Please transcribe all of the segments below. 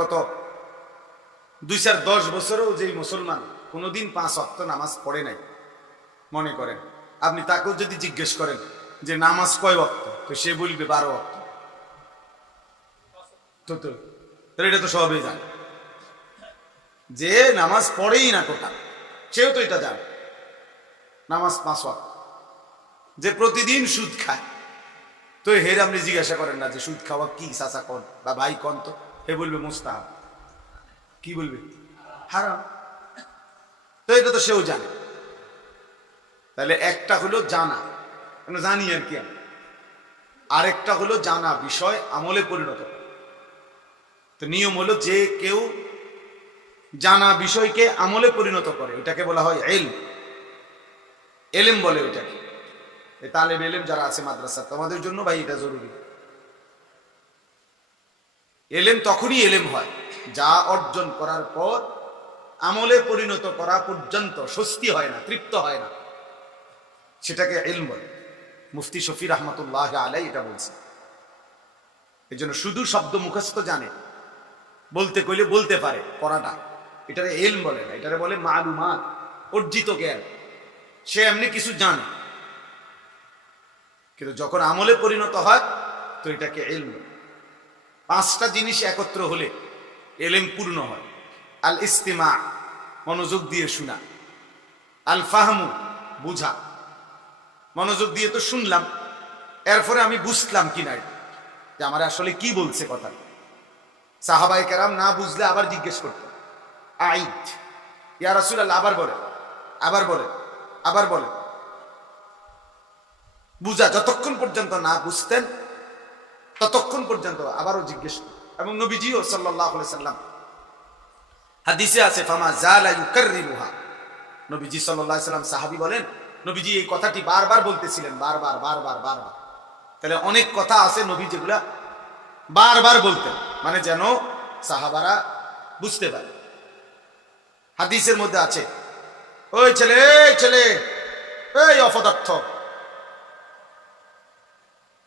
গত 2-10 বছরেও যে মুসলমান কোনোদিন 5 ওয়াক্ত নামাজ পড়ে নাই, মনে করেন আপনি তাকেও যদি জিজ্ঞেস করেন যে নামাজ কয় ওয়াক্ত, তো সে বলবে 12 ওয়াক্ত। তো এটা তো সবাই জানে যে নামাজ পড়েই না টোটাল, সেও তো এটা জানে নামাজ 5 ওয়াক্ত। যে প্রতিদিন সুদ খায়, তো হের আপনি জিজ্ঞাসা করেন না যে সুদ খাওয়া কি চাচা কন বা ভাই কন, তো হে বলবে মুস্তাহাব। কি বলবে? হারাম। তো এটা তো সেও জানে। তাহলে একটা হলো জানা, জানি আর কি, আরেকটা হলো জানা বিষয় আমলে পরিণত। তো নিয়ম হলো যে কেউ জানা বিষয়কে আমলে পরিণত করে, এটাকে বলা হয় ইলম। এলেম বলে ওইটাকে। তালেব এলেম যারা আছে মাদ্রাসা, তোমাদের জন্য ভাই এটা জরুরি। এলেম তখনই এলেম হয় যা অর্জন করার পর আমলে পরিণত করা পর্যন্ত স্বস্তি হয় না, তৃপ্ত হয় না, সেটাকে ইলম বলে। মুফতি শফি রহমতুল্লাহ আলাই এটা বলছে। এই জন্য শুধু শব্দ মুখস্থ জানে, বলতে কইলে বলতে পারে, পড়াটা, এটারে ইলম বলে না, এটারে বলে মালুমাত, অর্জিত জ্ঞান। সে এমনি কিছু জানে, কিন্তু যখন আমলে পরিণত হয় তো এটাকে ইলম। 5টা জিনিস একত্র হলে এলেম পূর্ণ হয়। আল ইস্তিমা, মনোযোগ দিয়ে শোনা। আল ফাহমু, বুঝা, মনোযোগ দিয়ে তো শুনলাম, এরপরে আমি বুঝলাম কিনা যে আমার আসলে কি বলছে কথা। সাহাবায়ে কেরাম না বুঝলে আবার জিজ্ঞেস করতেন, আইদ ইয়া রাসূলুল্লাহ, আবার বলে, আবার বলে, আবার বলে। বুঝা, যতক্ষণ পর্যন্ত না বুঝতেন ততক্ষণ পর্যন্ত আবারও জিজ্ঞেস করতেন। এবং নবীজিও সাল্লাল্লাহু আলাইহি সাল্লাম হাদিসে আছে, ফামা জালা ইউকাররিরুহা, নবীজি সাল্লাল্লাহু আলাইহি সাল্লাম, সাহাবী বলেন নবীজি এই কথাটি বারবার বলতেছিলেন, বারবার বারবার বারবার। তাহলে অনেক কথা আছে নবী যেগুলা বারবার বলতেন, মানে যেন সাহাবারা বুঝতে পারে। হাদিসের মধ্যে আছে, ওই ছেলে, এই ছেলে, এই অপদার্থ,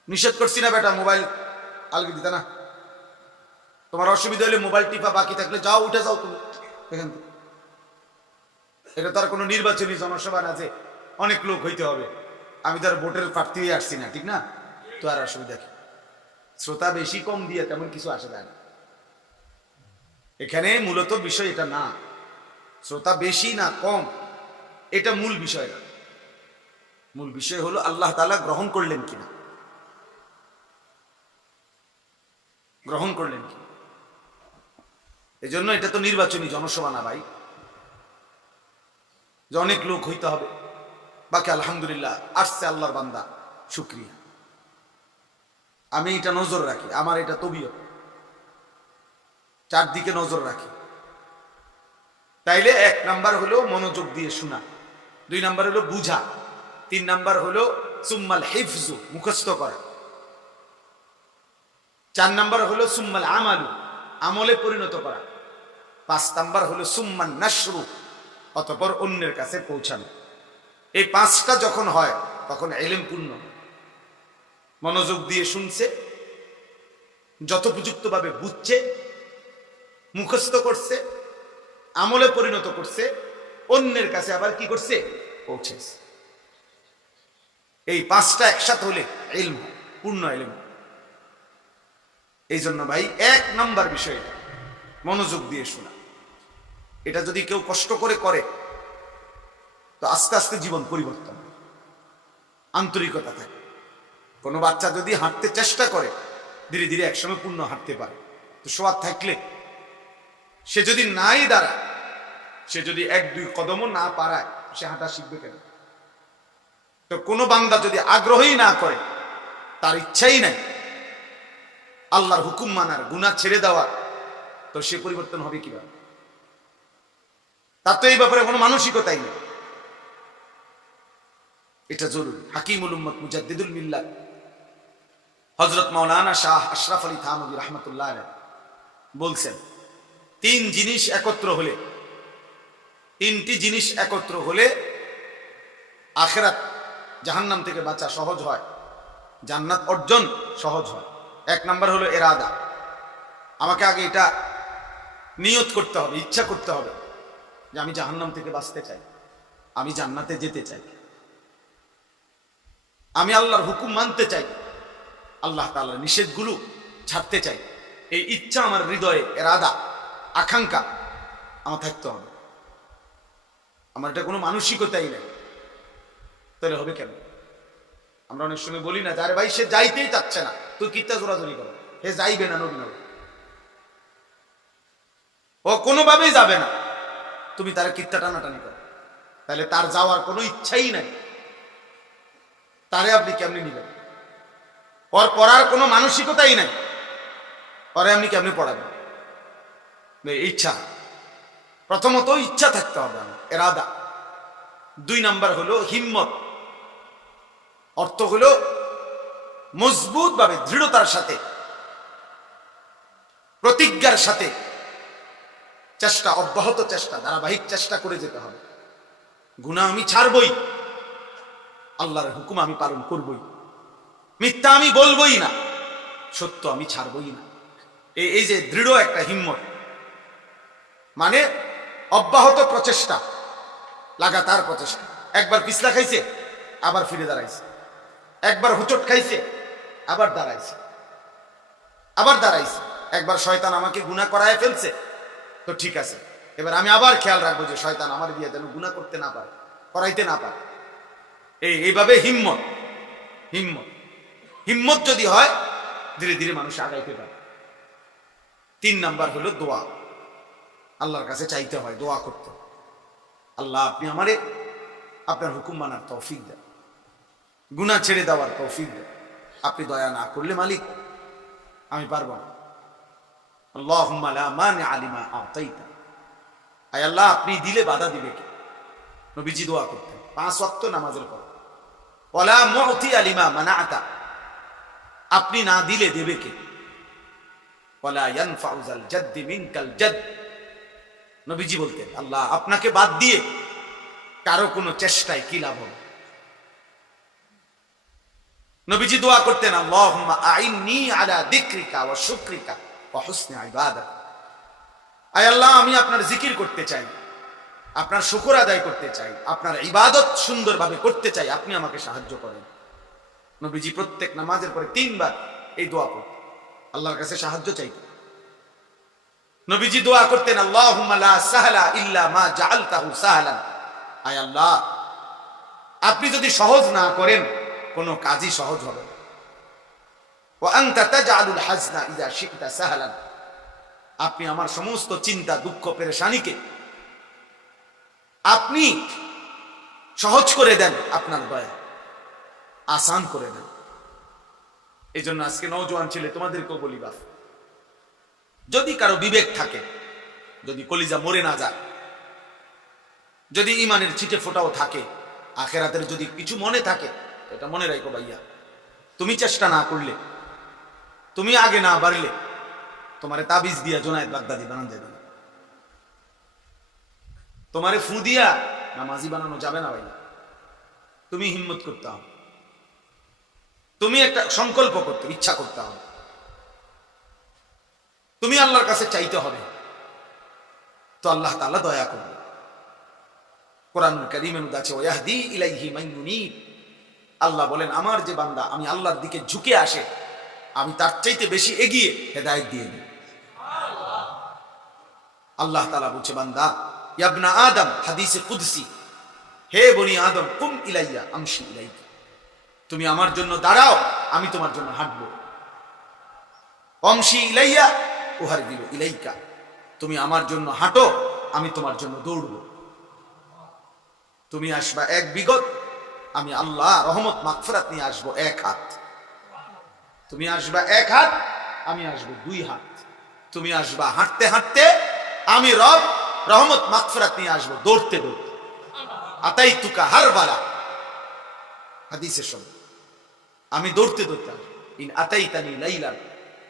নিষেধ করছি না বেটা মোবাইল আলগি দিতে না, তোমার অসুবিধা হলে মোবাইল টিপা বাকি থাকলে যাও, উঠে যাও তুমি এখান থেকে। এটা তার কোনো নির্বাচনী জনসভা না যে অনেক লোক হইতে হবে, আমি তার ভোটের প্রার্থী হয়ে আসছি না, ঠিক না? তো আর অসুবিধা কি? শ্রোতা বেশি কম দিয়ে তেমন কিছু আসে যায় না। এখানে মূলত বিষয় এটা না, শ্রোতা বেশি না কম, এটা মূল বিষয় না। মূল বিষয় হলো আল্লাহ তাআলা গ্রহণ করলেন কিনা, গ্রহণ করলেন কি। এজন্য এটা তো নির্বাচনী জনসভা না ভাই, যে অনেক লোক হইতে হবে। বাকি আলহামদুলিল্লাহ আসছে আল্লাহর বান্দা, শুকরিয়া। আমি এটা নজর রাখি, আমার এটা তবিয়ত, চারদিকে নজর রাখি। তাইলে 1 নাম্বার হলো মনোযোগ দিয়ে শোনা, 2 নাম্বার হলো বুঝা, 3 নাম্বার হলো সুম্মাল হিফজু, মুখস্থ করা, 4 নাম্বার হলো সুম্মাল আমালু, আমলে পরিণত করা, 5 নাম্বার হলো সুম্মান নাশরু, অতঃপর অন্যের কাছে পৌঁছানো। এই 5টা যখন হয় তখন ইলম পূর্ণ। মনোযোগ দিয়ে শুনছে, যথোপযুক্তভাবে বুঝছে, মুখস্থ করছে, আমলে পরিণত করছে, অন্যের কাছে আবার কি করছে? পৌঁছেছে। এই 5টা একসাথে হলে ইলম, পূর্ণ ইলম। এই জন্য ভাই 1 নাম্বার বিষয় মনোযোগ দিয়ে শোনা। এটা যদি কেউ কষ্ট করে করে তো আস্তে আস্তে জীবন পরিবর্তন, আন্তরিকতা থাকে। কোনো বাচ্চা যদি হাঁটতে চেষ্টা করে ধীরে ধীরে একসময় পূর্ণ হাঁটতে পারে। তো সোয়াদ থাকলে সে যদি নাই দাঁড়ায়, সে যদি 1-2 কদমও না পারায়, সে হাঁটা শিখবে কেন? তো কোনো বান্দা যদি আগ্রহই না করে, তার ইচ্ছাই নাই আল্লাহর হুকুম মানার, গুনাহ ছেড়ে দেওয়ার, তো সে পরিবর্তন হবে কিভাবে? তার তো এই ব্যাপারে কোনো মানসিকতাই নেই। এটা জরুরি। হাকিমুল উম্মত মুজাদ্দিদুল মিল্লাত হযরত মাওলানা শাহ আশরাফ আলী থানভী রাহমাতুল্লাহ আলাইহি বলছেন, 3 জিনিস একত্র হলে, 3টি জিনিস একত্র হলে আখিরাত, জাহান্নাম থেকে বাঁচা সহজ হয়, জান্নাত অর্জন সহজ হয়। 1 নাম্বার হলো ইরাদা, আমাকে আগে এটা নিয়ত করতে হবে, ইচ্ছা করতে হবে যে আমি জাহান্নাম থেকে বাঁচতে চাই, আমি জান্নাতে যেতে চাই, আমি আল্লাহর হুকুম মানতে চাই, আল্লাহ তাআলার নিষেধগুলো ছাড়তে চাই। এই ইচ্ছা আমার হৃদয়ে, এরাদা, আকাঙ্ক্ষা আমার থাকতে হবে। আমার এটা কোনো মানসিকতাই নেই, তাহলে হবে কেন? আমরা অনেক সময় বলি না, যার ভাই সে যাইতেই চাচ্ছে না, তুই কিত্তা জোরাজোরি করো, হে যাইবে না, নবী নবী, ও কোনোভাবেই যাবে না, তুমি তার কিত্তা টানাটানি করো, তাহলে তার যাওয়ার কোনো ইচ্ছাই নাই, তারে আপনি কেমনি নিবেন? ওর পড়ার কোনো মানসিকতাই নাই, পরে আপনি কেমনি পড়াবেন? ইচ্ছা, প্রথমত ইচ্ছা থাকতে হবে, এরাদা। 2 নাম্বার হলো হিম্মত, অর্থ হলো মজবুত ভাবে, দৃঢ়তার সাথে, প্রতিজ্ঞার সাথে চেষ্টা, অব্যাহত চেষ্টা, ধারাবাহিক চেষ্টা করে যেতে হবে। গুনাহ আমি ছাড়বই, আল্লাহর হুকুম আমি পালন করবই, মিথ্যা আমি বলবই না, সত্য আমি ছাড়বই না। এই যে দৃঢ় একটা হিম্মত, মানে অব্যাহত প্রচেষ্টা, লাগাতার প্রচেষ্টা। একবার পিছলা খাইছে, আবার ফিরে দাঁড়াইছে, একবার হুচট খাইছে, আবার দাঁড়াইছে, আবার দাঁড়াইছে। একবার শয়তান আমাকে গুনাহ করায় ফেলছে, তো ঠিক আছে, এবার আমি আবার খেয়াল রাখবো যে শয়তান আমার দিয়ে যেন গুনাহ করতে না পারে, করাইতে না পারে। এইভাবে হিম্মত, হিম্মত, হিম্মত যদি হয়, ধীরে ধীরে মানুষ আগাইতে পারে। 3 নাম্বার হলো দোয়া, আল্লাহর কাছে চাইতে হয়, দোয়া করতে। আল্লাহ আপনি আমারে আপনার হুকুম মানার তৌফিক দেন, গুনাহ ছেড়ে দেওয়ার তৌফিক দেন। আপনি দয়া না করলে মালিক আমি পারব না। আল্লাহুম্মা লা মানিআ লিমা আ'তাইতা, আয় আল্লাহ আপনি দিলে বাধা দিবে কে? নবীজি দোয়া করতেন 5 ওয়াক্ত নামাজের পর, ওয়ালা মু'তিয়া লিমা মানা'তা, আপনি না দিলে দেবে কে? ওয়ালা ইয়ানফা'ু যাল জাদ্দি মিনকাল জাদ, নবীজি বলতেন আল্লাহ আপনাকে বাদ দিয়ে কারো কোনো চেষ্টায় কি লাভ হবে? নবীজি দোয়া করতেন আল্লাহুম্মা আইন্নি আলা যিকরিকা ওয়া শুকরিকা ওয়া হুসনি ইবাদাত, আয় আল্লাহ আমি আপনার জিকির করতে চাই, আপনার শুকর আদায় করতে চাই, আপনার ইবাদত সুন্দরভাবে করতে চাই, আপনি আমাকে সাহায্য করেন। নবীজি প্রত্যেক নামাজের পরে 3 বার এই দোয়া করতেন, আল্লাহর কাছে সাহায্য চাইতেন। নবীজি দোয়া করতেন আল্লাহুম্মা লা সাহলা ইল্লা মা জাআলতাহু সাহলান, আয় আল্লাহ আপনি যদি সহজ না করেন কোনো কাজই সহজ হবে না। ওয়া আনতা তাজআলুল হাজনা ইযা শি'তা সাহলান, আপনি আমার সমস্ত চিন্তা, দুঃখ, পেরেশানিকে আপনি সহজ করে দেন, আপনার দয়া আসান করে দেন। এই জন্য আজকে নওজোয়ান ছেলে তোমাদেরকেও বলি, বাপ যদি কারো বিবেক থাকে, যদি কলিজা মরে না যায়, যদি ইমানের ছিটে ফোটাও থাকে, আখেরাতের যদি কিছু মনে থাকে, এটা মনে রাখো ভাইয়া, তুমি চেষ্টা না করলে, তুমি আগে না বাড়লে, তোমারে তাবিজ দিয়া জোনায়েত বাগদাদি বানানো যাবে না, তোমারে ফু দিয়া নামাজি বানানো যাবে না ভাইয়া। তুমি হিম্মত করতে হবে, তুমি একটা সংকল্প করতে, ইচ্ছা করতে হবে, তুমি আল্লাহর কাছে চাইতে হবে, তো আল্লাহ তাআলা দয়া করবে। কোরআনুল কারীমের মধ্যে আছে ওয়াহদি ইলাইহি মান ইউনীব, আল্লাহ বলেন আমার যে বান্দা আমি আল্লাহর দিকে ঝুঁকে আসে, আমি তার চাইতে বেশি এগিয়ে হেদায়েত দিয়ে দিই। আল্লাহ তাআলা বলছে বান্দা ইয়া ইবনা আদম, হাদিসে কুদসি, হে বনি আদম কুম ইলাইয়া আমশি ইলাইকা, তুমি আমার জন্য দাঁড়াও, আমি তোমার জন্য হাঁটবো। আমশি ইলাইয়া উহারবিলু ইলাইকা, তুমি আমার জন্য হাঁটো, আমি তোমার জন্য দৌড়বো। তুমি আসবা 1 বিগত, আমি আল্লাহ রহমত মাগফিরাত নিয়ে আসবো 1 হাত। তুমি আসবা 1 হাত, আমি আসবো 2 হাত। তুমি আসবা হাঁটতে হাঁটতে, আমি রব রহমত মাগফিরাত নিয়ে আসবো দৌড়তে দৌড়তে। আতাইতুকা হারবালা, হাদিসের শব্দ, আমি দৌড়তে দৌড়তে আসবো। ইন আতাইতানি লাইলান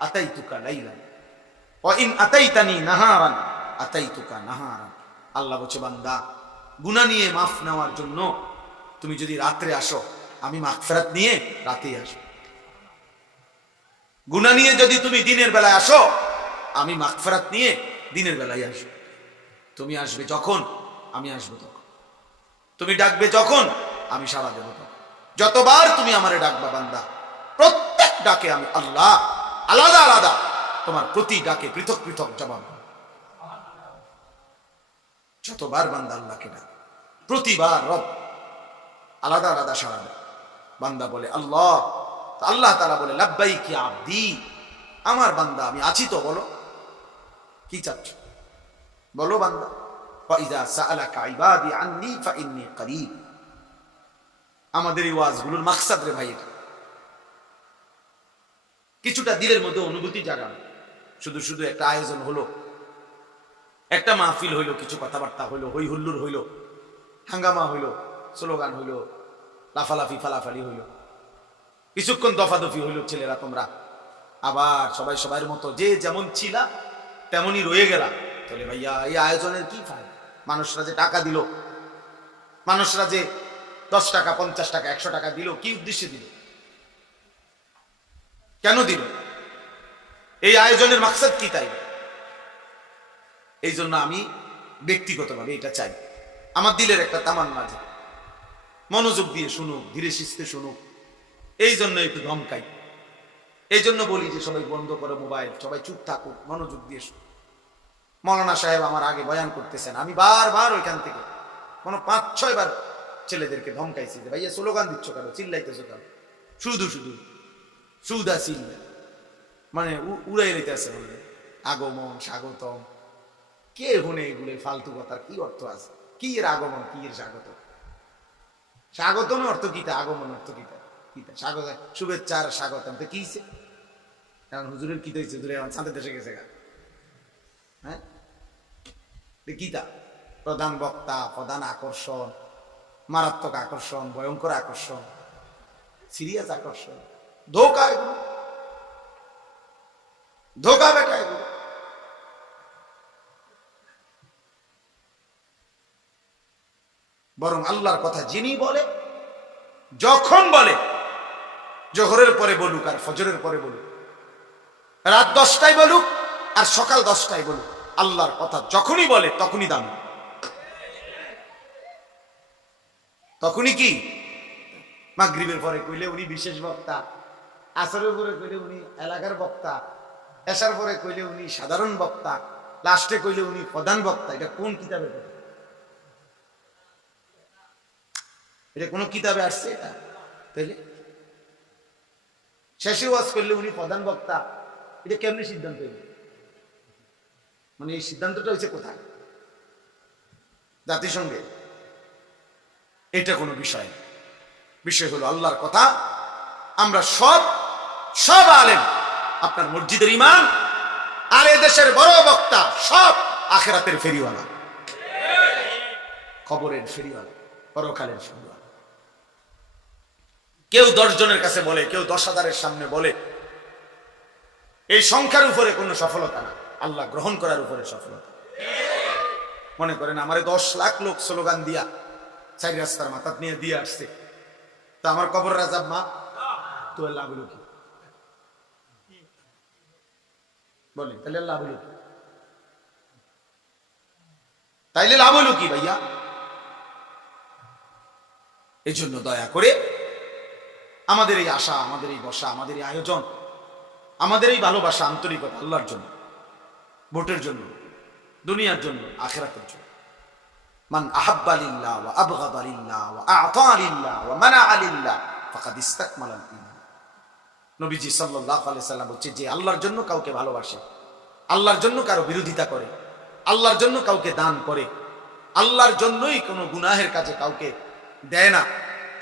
আতাইতুকা লাইলান ওয়া ইন আতাইতানি নাহারান আতাইতুকা নাহারান। আল্লাহ বলছে বান্দা গুনাহ নিয়ে মাফ নেওয়ার জন্য তুমি যদি রাত্রে আসো, আমি মাগফিরাত নিয়ে রাতেই আসবো। গুনাহ নিয়ে যদি তুমি দিনের বেলায় আসো, আমি মাগফিরাত নিয়ে দিনের বেলায় আসবে। তুমি আসবে যখন, আমি আসবো তখন। তুমি ডাকবে যখন, আমি সাড়া দেব তখন। যতবার তুমি আমারে ডাকবা বান্দা, প্রত্যেক ডাকে আমি আল্লাহ আলাদা আলাদা তোমার প্রতি ডাকে পৃথক পৃথক জবাব দেব। যতবার বান্দা আল্লাহকে ডাকে, প্রতিবার রব আলাদা আলাদা সাড়া দেয়। বান্দা বলে আল্লাহ, আল্লাহ তাআলা বলে লাব্বাইক ইয়া আবদি, আমার বান্দা আমি আছি তো, বলো কি চাচ্ছ বলো বান্দা। ফাইযা সাআলাকা ইবাদি আন্নী ফাইন্নী করিব। আমাদের এই ওয়াজগুলোর মাকসাদ রে ভাই, এটা কিছুটা দিলের মধ্যে অনুভূতি জাগানো। শুধু শুধু একটা আয়োজন হলো, একটা মাহফিল হইলো, কিছু কথাবার্তা হইলো, হই হুল্লুর হইলো, হাঙ্গামা হইলো, স্লোগান হইলো, লাফালাফি ফালাফালি হইলো, কিছুক্ষণ দফাদফি হইলো, ছেলেরা তোমরা আবার সবাই সবার মতো যে যেমন ছিলা তেমনই রয়ে গেলা। তাহলে ভাইয়া এই আয়োজনের কি ফায়দা? মানুষরা যে টাকা দিল, মানুষরা যে 10 টাকা 50 টাকা 100 টাকা দিল, কি উদ্দেশ্যে দিল? কেন দিল? এই আয়োজনের মাকসাদ কি? তাই এই জন্য আমি ব্যক্তিগতভাবে এটা চাই, আমার দিলের একটা তামান্না আছে, মনোযোগ দিয়ে শুনুক, ধীরে সুস্থে শুনুক। এই জন্য একটু ধমকাই, এই জন্য বলি যে সবাই বন্ধ করো মোবাইল, সবাই চুপ থাকুক, মনোযোগ দিয়ে শুনুক। মৌলানা সাহেব আমার আগে বয়ান করতেছেন, আমি বারবার ওইখান থেকে কোনো 5-6 বার ছেলেদেরকে ধমকাইছি যে ভাইয়া স্লোগান দিচ্ছ কেন, চিল্লাইতেছো কেন, শুধু শুধু সুদা চিল্লা, মানে উড়াই লইতেছে, আগমন স্বাগতম। কে হুনে এগুলো ফালতু কথার কি অর্থ আছে? কি এর আগমন, কি এর স্বাগত? স্বাগতম অর্থ কিটা, আগমন অর্থ কিটা? কিটা স্বাগত, শুভেচ্ছা আর স্বাগতম তো কিছে? কারণ হুজুরের কি হয়েছে, হুজুরে এখন চাঁদের দেশে গেছে গা, হ্যাঁ কিতা? প্রধান বক্তা, প্রধান আকর্ষণ, মারাত্মক আকর্ষণ, ভয়ঙ্কর আকর্ষণ, সিরিয়াস আকর্ষণ, ধোকা, এগুলো ধোকা বেটা। এগুলো বরং আল্লাহর কথা যিনি বলে, যখন বলে, জোহরের পরে বলুক আর ফজরের পরে বলুক, রাত 10টায় বলুক আর সকাল 10টায় বলুক, আল্লাহর কথা যখনই বলে তখনই দাম, তখনই কি? মাগরিবের পরে কইলে উনি বিশেষ বক্তা, আসরের পরে কইলে উনি এলাকার বক্তা, এশার পরে কইলে উনি সাধারণ বক্তা, লাস্টে কইলে উনি প্রধান বক্তা। এটা কোন কিতাবে? এটা কোন কিতাবে আসছে? এটা তাইলে শেষে ওয়াজ করলে উনি প্রধান বক্তা, এটা কেমনি সিদ্ধান্ত হইল? মানে এই সিদ্ধান্তটা হচ্ছে কোথায়? জাতিসংঘে? এটা কোনো বিষয় না। বিষয় হলো আল্লাহর কথা। আমরা সব সব আলেম, আপনার মসজিদের ইমাম আর এ দেশের বড় বক্তা, সব আখিরাতের ফেরিওয়ালা, কবরের ফেরিওয়ালা, পরকালের ফেরিওয়ালা। কেউ 10 জনের কাছে বলে, কেউ 10,000-এর সামনে বলে, এই সংখ্যার উপরে কোনো সফলতা না, আল্লাহ গ্রহণ করার উপরে সফলতা। মনে করেন আমারে 10 লাখ লোক স্লোগান দিয়া 4 রাস্তার মাথা নিয়ে দিয়ে আসছে, তা আমার কবর রাজাব মা তো লাভ হলো কি? বলেন তাহলে লাভ হলো কি? তাইলে লাভ হলো কি ভাইয়া? এই জন্য দয়া করে আমাদের এই আশা, আমাদের এই বসা, আমাদের এই আয়োজন, আমাদের এই ভালোবাসা, আন্তরিকতা আল্লাহর জন্য, ভোটের জন্য, দুনিয়ার জন্য, আখিরাতের জন্য। মান আহাব্বা লিল্লাহ ওয়া আবগাদা লিল্লাহ ওয়া আ'তা লিল্লাহ ওয়া মানাআ লিল্লাহ ফাকাদ ইসতাকমালাল ঈমান। নবীজি সাল্লাল্লাহু আলাইহি সাল্লাম বলেছে, যে আল্লাহর জন্য কাউকে ভালোবাসে, আল্লাহর জন্য কারো বিরোধিতা করে, আল্লাহর জন্য কাউকে দান করে, আল্লাহর জন্যই কোনো গুনাহের কাজে কাউকে দেয় না,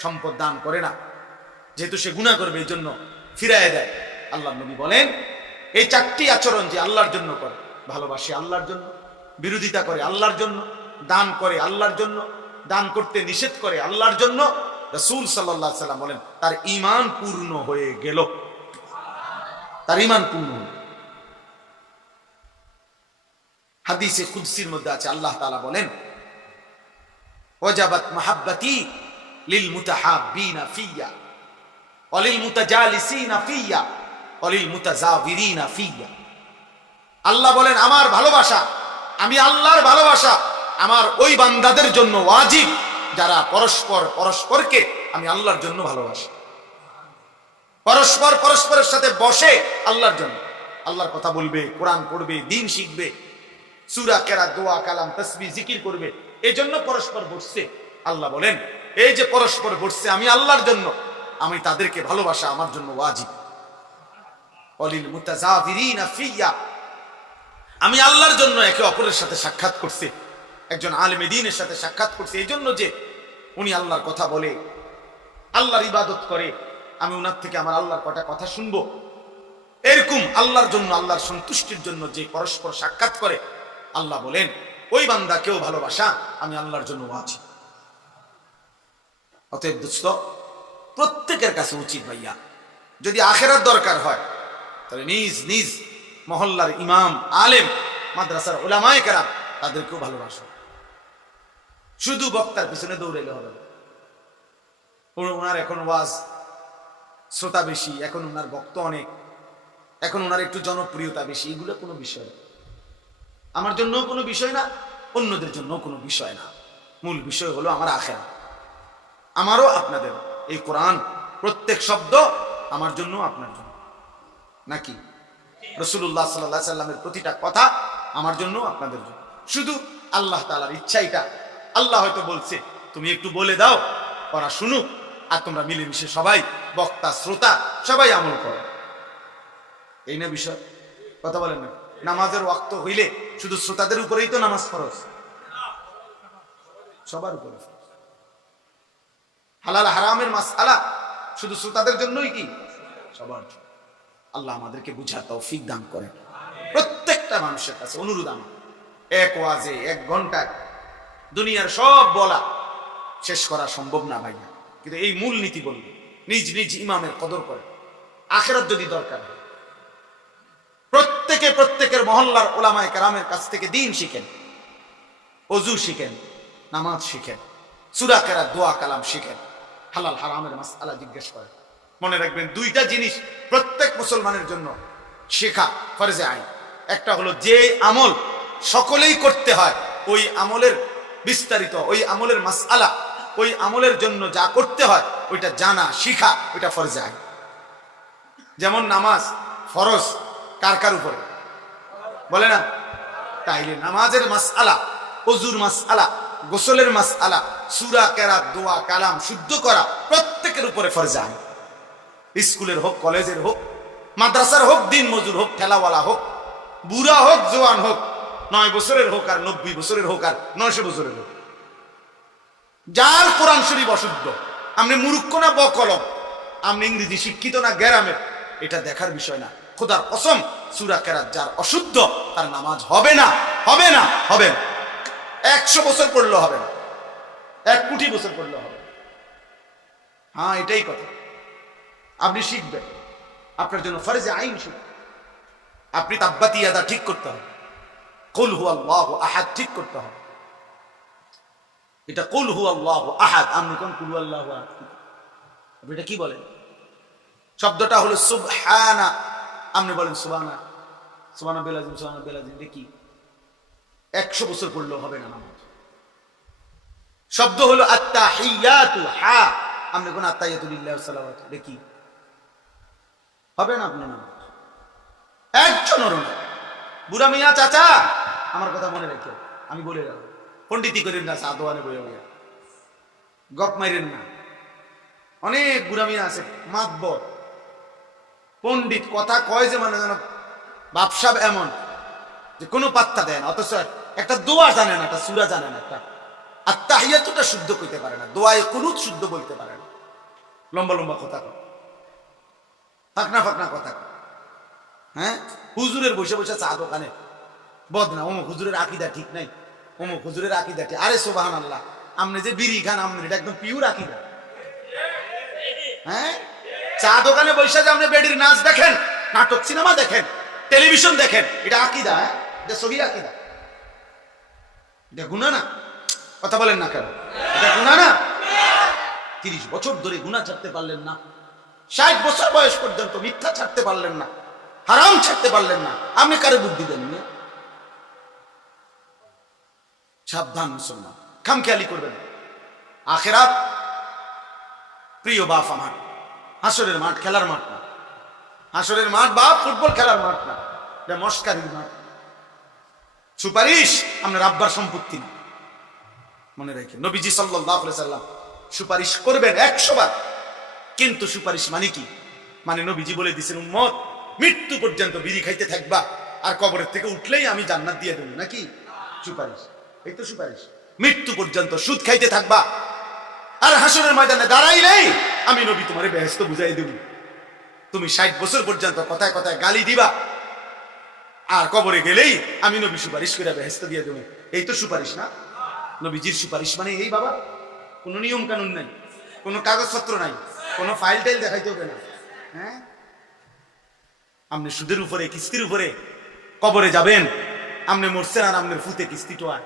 সম্পদ দান করে না, যেহেতু সে গুনাহ করবে এই জন্য ফিরায় দেয়। আল্লাহর নবী বলেন, এই 4টি আচরণ যে আল্লাহর জন্য করে, ভালোবাসে আল্লাহর জন্য, বিরোধিতা করে আল্লাহর জন্য, দান করে আল্লাহর জন্য, দান করতে নিষেধ করে আল্লাহর জন্য, রাসূল সাল্লাল্লাহু আলাইহি সাল্লাম বলেন তার ঈমান পূর্ণ হয়ে গেল, তার ঈমান পূর্ণ। হাদিসে কুদসির মধ্যে আছে, আল্লাহ তাআলা বলেন, ওয়াজাবাত মাহাব্বতি লিল মুতাহাব্বিনা ফিয়া ওয়া লিল মুতাজালিসিনা ফিয়া ওয়া লিল মুতাজাবিরিনা ফিয়া। আল্লাহ বলেন আমার ভালোবাসা আমি আল্লাহর ভালোবাসা আমার ওই বান্দাদের জন্য ওয়াজিব যারা পরস্পরকে আমি আল্লাহর জন্য ভালোবাসি। পরস্পরের সাথে বসে আল্লাহর জন্য, আল্লাহর কথা বলবে, কোরআন পড়বে, দ্বীন শিখবে, সূরা কেরাত, দোয়া, কালাম, তাসবিহ, জিকির করবে। এই জন্য পরস্পর বসছে। আল্লাহ বলেন এই যে পরস্পর বসছে আমি আল্লাহর জন্য, আমি তাদেরকে ভালোবাসা আমার জন্য ওয়াজিব। অলিল মুতাজাবিরিনা ফিয়া, আমি আল্লাহর জন্য একে অপরের সাথে সাক্ষাৎ করছে। একজন আলেমে দ্বীনের সাথে সাক্ষাৎ করছে এই জন্য যে উনি আল্লাহর কথা বলে, আল্লাহর ইবাদত করে, আমি ওনার থেকে আমার আল্লাহর কটা কথা শুনবো। এরকম আল্লাহর জন্য, আল্লাহর সন্তুষ্টির জন্য যে পরস্পর সাক্ষাৎ করে, আল্লাহ বলেন ওই বান্দাকেও ভালোবাসা আমি আল্লাহর জন্য ওয়াজিব। অতএব দোস্ত, প্রত্যেকের কাছে উচিত ভাইয়া, যদি আখেরাত দরকার হয় তাহলে নিজ নিজ মহল্লার ইমাম, আলেম, মাদ্রাসার উলামায়ে কেরাম তাদেরকেও ভালোবাসো। শুধু বক্তার পিছনে দৌড়াইলে হবে না। ওনার এখন ওয়াজ শ্রোতা বেশি, এখন ওনার বক্তা অনেক, এখন ওনার একটু জনপ্রিয়তা বেশি, এগুলো কোনো বিষয় না। আমার জন্য কোনো বিষয় না, অন্যদের জন্য কোনো বিষয় না। মূল বিষয় হলো আমার আখেরাত, আমারও আপনাদের। এই কোরআন প্রত্যেক শব্দ আমার জন্য, আপনার জন্য, নাকি রাসূলুল্লাহ সাল্লাল্লাহু আলাইহি সাল্লামের প্রতিটা কথা আমার জন্য, আপনাদের জন্য। শুধু আল্লাহ তাআলার ইচ্ছাইটা, আল্লাহ হয়তো বলছে তুমি একটু বলে দাও, ওরা শুনুক, আর তোমরা মিলেমিশে সবাই, বক্তা শ্রোতা সবাই আমল করো। এই না বিষয়, কথা বলেন না? নামাজের ওয়াক্ত হইলে শুধু শ্রোতাদের উপরেই তো নামাজ ফরজ, সবার উপরে। হালাল হারামের মাসআলা শুধু শ্রোতাদের জন্যই কি? সবার জন্য। আল্লাহ আমাদেরকে বুঝার তৌফিক দান করেন। প্রত্যেকটা মানুষের কাছে অনুরোধ আমার, এক ওয়াজে 1 ঘন্টায় দুনিয়ার সব বলা শেষ করা সম্ভব না ভাইয়া, কিন্তু এই মূল নীতি বলবে, নিজ নিজ ইমামের কদর করে। আখিরাত যদি দরকার হয়, প্রত্যেকের মহল্লার উলামায়ে কেরামের কাছ থেকে দ্বীন শিখেন, ওযু শিখেন, নামাজ শিখেন, সূরা কেরাত, দোয়া, কালাম শিখেন, হালাল হারামের মাসআলা জিজ্ঞেস করেন। মনে রাখবেন 2টা জিনিস প্রত্যেক মুসলমানের জন্য শেখা ফরজে আইন। একটা হলো যে আমল সকলেই করতে হয়, ওই আমলের বিস্তারিত, ওই আমলের মাসআলা, ওই আমলের জন্য যা করতে হয় ওইটা জানা, শিখা, ওইটা ফরজে আইন। যেমন নামাজ ফরজ কার কার উপরে বলে না? তাইলে নামাজের মাসআলা, ওযুর মাসআলা, গোসলের মাসআলা, সূরা কেরাত, দোয়া, কালাম শুদ্ধ করা প্রত্যেকের উপরে ফরজ আইন। স্কুলের হোক, কলেজের হোক, মাদ্রাসার হোক, দিন মজুর হোক, ঠেলাওয়ালা হোক, বুড়া হোক, জওয়ান হোক, 9 বছরের হোক আর 90 বছরের হোক আর 900 বছরের হোক, যার কোরআন শরীফ অশুদ্ধ, আপনি মূর্খ না বকলম, আপনি ইংরেজি শিক্ষিত না গ্রামের, এটা দেখার বিষয় না। খোদার কসম, সূরা কেরাত যার অশুদ্ধ তার নামাজ হবে না, হবে না, হবে না। 100 বছর পড়লেও হবে না, 1 কোটি বছর পড়লেও হবে না। হ্যাঁ, এটাই কথা। আপনি শিখবেন, আপনার জন্য ফরজে আইন শিখ। আপনি তাব্বাতি ইয়াদা ঠিক করতে হবে, কুল হুয়াল্লাহু আহাদ ঠিক করতে হবে। এটা কুল হুয়াল্লাহু আহাদ, আপনি কোন কুল হুয়াল্লাহু আহাদ, আপনি এটা কি বলেন? শব্দটা হলো সুবহানা, আপনি বলেন সুবহানা, সুবহানা বেলাজিম, সুবহানা বেলাজিম, এটা কি? 100 বছর পড়লেও হবে না নামাজ। শব্দ হলো আত্তাহিয়াতু, হা, আপনি কোন আত্তাহিয়াতু লিল্লাহি ওয়া সালাওয়াতু, এটা কি? হবে না আপনার নামাজ। একজনেরও না। বুড়া মিয়া চাচা, আমার কথা মনে রেখে আমি বলে যাব, পণ্ডিতি করেন না, সাদোয়ানে বইয়া বইয়া গপ মাইরেন না। অনেক বুড়া মিয়া আছে মাতবর পণ্ডিত, কথা কয় যে মানে যেন বাপসাব, এমন যে কোনো পাত্তা দেয় না, অথচ একটা দোয়া জানে না, একটা সূরা জানে না, একটা আত্তাহিয়াতুটা শুদ্ধ কইতে পারে না, দোয়ায়ে কুনুত শুদ্ধ বলতে পারে না, লম্বা লম্বা কথা কয়, ফাঁকনা ফাঁকনা কথা কয়। হ্যাঁ, হুজুরের বসে বসে চা দোকানে বদনা, অমুক হুজুরের আকীদা ঠিক নাই, অমুক হুজুরের আকীদা ঠিক। আরে সুবহানাল্লাহ, আপনি যে বিড়ি খান, আপনার এটা একদম পিওর আকীদা। হ্যাঁ, চা দোকানে বসে যে আপনি বেডির নাচ দেখেন, নাটক সিনেমা দেখেন, টেলিভিশন দেখেন, এটা আকীদা? হ্যাঁ, এটা সহি আকীদা? এটা গুনাহ না? কথা বলেন না কেন? এটা গুনাহ না? 30 বছর ধরে গুনাহ ছাড়তে পারলেন না, 60 বছর বয়স পর্যন্ত মিথ্যা ছাড়তে পারলেন না, হারাম ছাড়তে পারলেন না, আপনি কারে বুদ্ধি দেন? সাবধান মুসলমান, খামখেয়ালি করবেন। আখেরাত প্রিয় বাপ আমার, হাসরের মাঠ খেলার মাঠ না। হাসরের মাঠ বা ফুটবল খেলার মাঠ না, এটা মস্কারির মাঠ। সুপারিশ আপনার আব্বার সম্পত্তি না, মনে রাখেন। নবীজি সাল্লাল্লাহু আলাইহি সাল্লাম সুপারিশ করবেন 100 বার, কিন্তু সুপারিশ মানে কি? মানে নবীজি বলে দিয়েছেন, উম্মত মৃত্যু পর্যন্ত বিড়ি খাইতে থাকবা, আর কবরের থেকে উঠলেই আমি জান্নাত দিয়ে দেবো, নাকি? সুপারিশ, এই তো সুপারিশ। মৃত্যু পর্যন্ত সুদ খাইতে থাকবা, আর হাসরের ময়দানে দাঁড়াইলেই আমি নবী তোমারে বেহেশত বুঝাই দেব। তুমি 60 বছর পর্যন্ত কথায় কথায় গালি দিবা, আর কবরে গেলেই আমি নবী সুপারিশ করে বেহেশত দিয়ে দেবো। এই তো সুপারিশ না? নবীজির সুপারিশ মানে এই বাবা, কোনো নিয়ম কানুন নাই, কোনো কাগজপত্র নাই, কোনো ফাইল টাইল দেখাইতে হবে না। হ্যাঁ, আপনি সুদের উপরে কিস্তির উপরে কবরে যাবেন, আপনি মরছেন আর আপনার ফুতে কিস্তি টোয়ায়,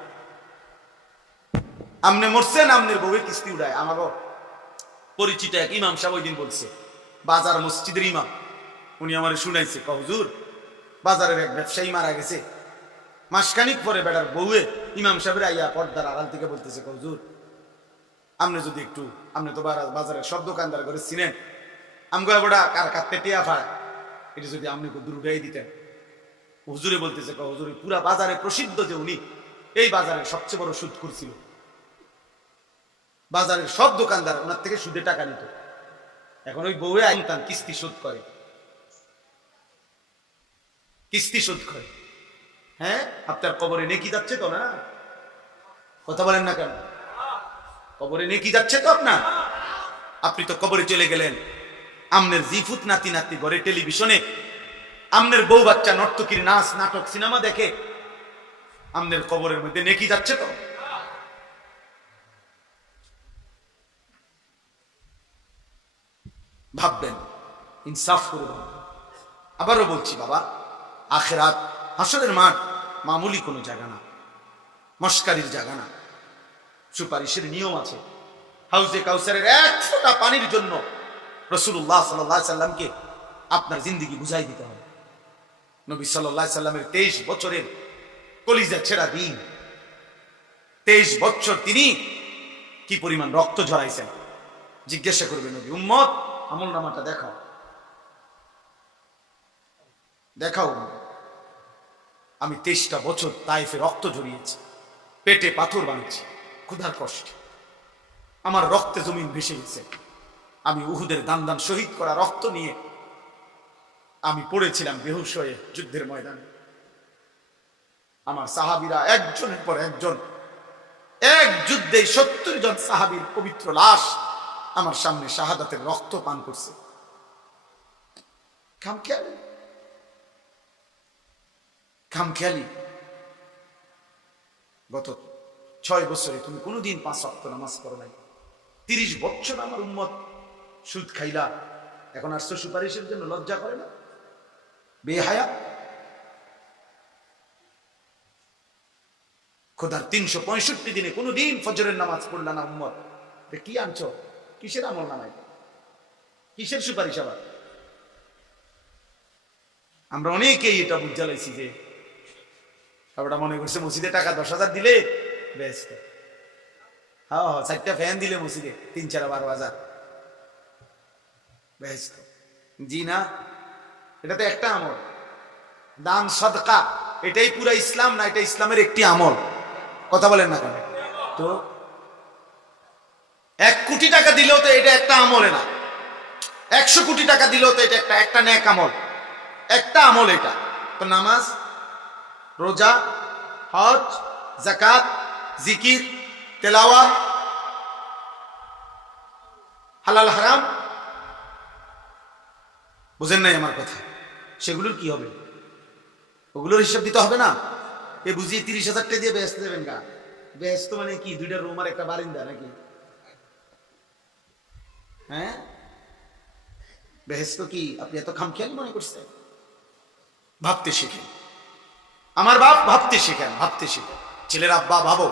আপনি মরছেন আপনার বউয়ের কিস্তি উড়ায়। আমারও পরিচিত এক ইমাম সাহেব ওই দিন বলছে, বাজার মসজিদের ইমাম, উনি আমার শুনাইছে, হুজুর বাজারের এক ব্যবসায়ী মারা গেছে, মাসখানিক পরে বেটার বউয়ে ইমাম সাহেবের আইয়া পর্দার আড়াল থেকে বলতেছে, হুজুর আপনি যদি একটু, আপনি তো বাজারের সব দোকানদার করে চিনেন, আমগো বড়া কার কাটতে টিয়া ফাড়, এটা যদি আপনি দুর্গাই দিতেন। হুজুরে বলতেছে, হুজুর পুরা বাজারে প্রসিদ্ধ যে উনি এই বাজারের সবচেয়ে বড় সুদ করছিল, বাজারের সব দোকানদার ওনার থেকে সুদে টাকা নিত, এখন ওই বউয়ে আইনতান কিস্তি শোধ করে, কিস্তি শোধ করে। হ্যাঁ, আপনার কবরে নেকি যাচ্ছে তো না? কথা বলেন না কেন? কবরে নেকি যাচ্ছে তো আপনার? আপনি তো কবরে চলে গেলেন, আমনের জিফুত নাতি নাতি ঘরে টেলিভিশনে আমনের বউ বাচ্চা নর্তকীর নাচ নাটক সিনেমা দেখে, আমনের কবরের মধ্যে নেকি যাচ্ছে তো? ভাববেন, ইনসাফ করবেন। আবারও বলছি বাবা, আখেরাত হাসরের মাঠ মামুলি কোনো জায়গা না, মস্কারির জায়গা না। সুপারিশের নিয়ম আছে। হাউজে কাউসারের 1 ফোঁটা পানির জন্য রাসূলুল্লাহ সাল্লাল্লাহু আলাইহি সাল্লামকে আপনার জিন্দেগি বুঝাই দিতে হবে। নবী সাল্লাল্লাহু আলাইহি সাল্লামের 23 বছরের কলিজা ছেঁড়া দিন, 23 বছর তিনি কি পরিমাণ রক্ত ঝরাইছেন জিজ্ঞাসা করবে নবী, উম্মত আমল নামাটা দেখাও, দেখাও। আমি 23টা বছর তায়েফে রক্ত ঝরিয়েছি, পেটে পাথর বাঁধছি, ক্ষুধার কষ্টে আমার রক্তে জমিন ভেসে গেছে। আমি উহুদের দান দান শহীদ করা রক্ত নিয়ে আমি পড়েছিলাম বেহুশ হয়ে যুদ্ধের ময়দানে। আমার সাহাবীরা একজনের পর একজন, এক যুদ্ধে 70 জন সাহাবীর পবিত্র লাশ আমার সামনে শাহাদাতের রক্ত পান করছে। খামখেয়ালি, খামখেয়ালি। গত 6 বছরে তুমি কোনোদিন 5 ওয়াক্ত নামাজ পড়ো নাই, 30 বছর আমার উম্মত সুদ খাইলা, এখন আসছো সুপারিশের জন্য? লজ্জা করে না? বেহায়া। খোদার 365 দিনে কোনোদিন ফজরের নামাজ পড়লা না উম্মত, কি আনছো? কিসের আমল নামাই, কিসের সুপারিশ? আবার আমরা অনেকেই এটা বুঝা লাইছি যে সবটা মনে করছে মসজিদে টাকা 10,000 দিলে ব্যস্ত, হ্যাঁ 4টা ফ্যান দিলে মসজিদে 3-4-12,000 ব্যস্ত। জি না, এটা তো একটা আমল। দান সদকা এটাই পুরা ইসলাম না? এটা ইসলামের একটি আমল। কথা বলেন না কেন? তো 1 কোটি টাকা দিলেও তো এটা একটা আমলে না, 100 কোটি টাকা দিলেও তো এটা একটা নেক আমল, একটা আমল এটা তো। নামাজ, রোজা, হজ, যাকাত, জিকির, তেলাওয়াত, হালাল হারাম, বুঝেন নাই আমার কথা? সেগুলোর কি হবে? ওগুলোর হিসাব দিতে হবে না? এ বুঝিয়ে 30,000 টাকা দিয়ে বেহেশত দেবেন গা? বেহেশত মানে কি? 2টা রুম আর একটা বারিন্দা নাকি? হ্যাঁ, বেহেশত কি আপনি এত খামখেয়ালি মনে করছেন? ভাবতে শিখেন আমার বাপ, ভাবতে শিখেন, ভাবতে শিখেন। ছেলের আব্বা ভাবো,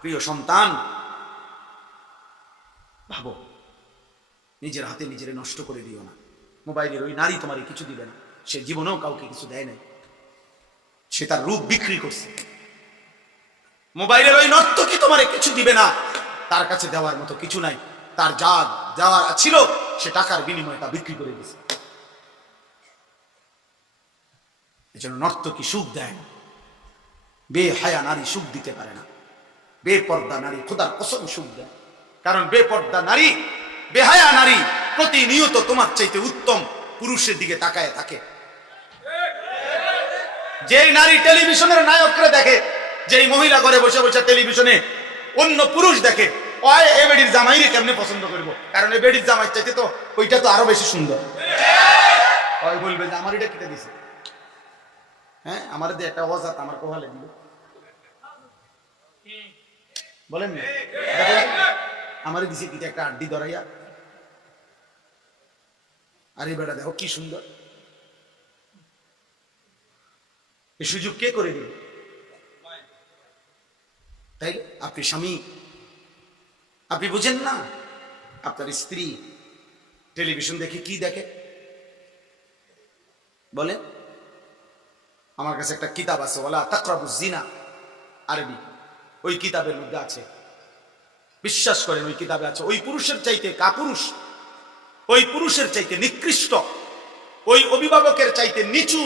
প্রিয় সন্তান ভাবো, নিজের হাতে নিজের নষ্ট করে দিও না। মোবাইলের ওই নারী তোমার কিছু দিবে না, সে জীবনেও কাউকে কিছু দেয় নাই, সে তার রূপ বিক্রি করছে। মোবাইলের ওই নর্তকী তোমারে কিছু দিবে না, তার কাছে দেওয়ার মতো কিছু নাই। তার যা দেওয়ার ছিল সে টাকার বিনিময়ে তা বিক্রি করে দিয়েছে। এজন্য নর্তকী সুখ দেয় না, বেহায়া নারী সুখ দিতে পারে না। বেপর্দা নারী খোদার কসম সুখ দেয়, কারণ বেপর্দা নারী, বেহায়া নারী প্রতিনিয়ত তোমার চাইতে উত্তম পুরুষের দিকে তাকায় থাকে। যেই নারী টেলিভিশনের নায়করা দেখে, যেই মহিলা ঘরে বসে বসে টেলিভিশনে অন্য পুরুষ দেখে, ওই এ বেডির জামাইরে কেমনে পছন্দ করব, কারণ এ বেডির জামাই চাইতে তো ওইটা তো আরো বেশি সুন্দর। ওই বলবে যে আমার এটা কেটে দিছে, হ্যাঁ আমার দিয়ে একটা অজাত আমার কোহালে দিল, বলেন না আমার দিছে কিটা একটা আড্ডি ধরাইয়া, আর এই বেটা দেখো কি সুন্দর। এই সুযোগ কে করে দিল? তাই আপনি স্বামী, আপনি বুঝেন না আপনার স্ত্রী টেলিভিশন দেখে কি দেখে? বলেন, আমার কাছে একটা কিতাব আছে, ওয়ালা তাকরাবুজ জিনা, আরবি। ওই কিতাবের মধ্যে আছে, বিশ্বাস করেন ওই কিতাবে আছে, ওই পুরুষের চাইতে কাপুরুষ, ওই পুরুষের চাইতে নিকৃষ্ট, ওই অভিভাবকের চাইতে নিচু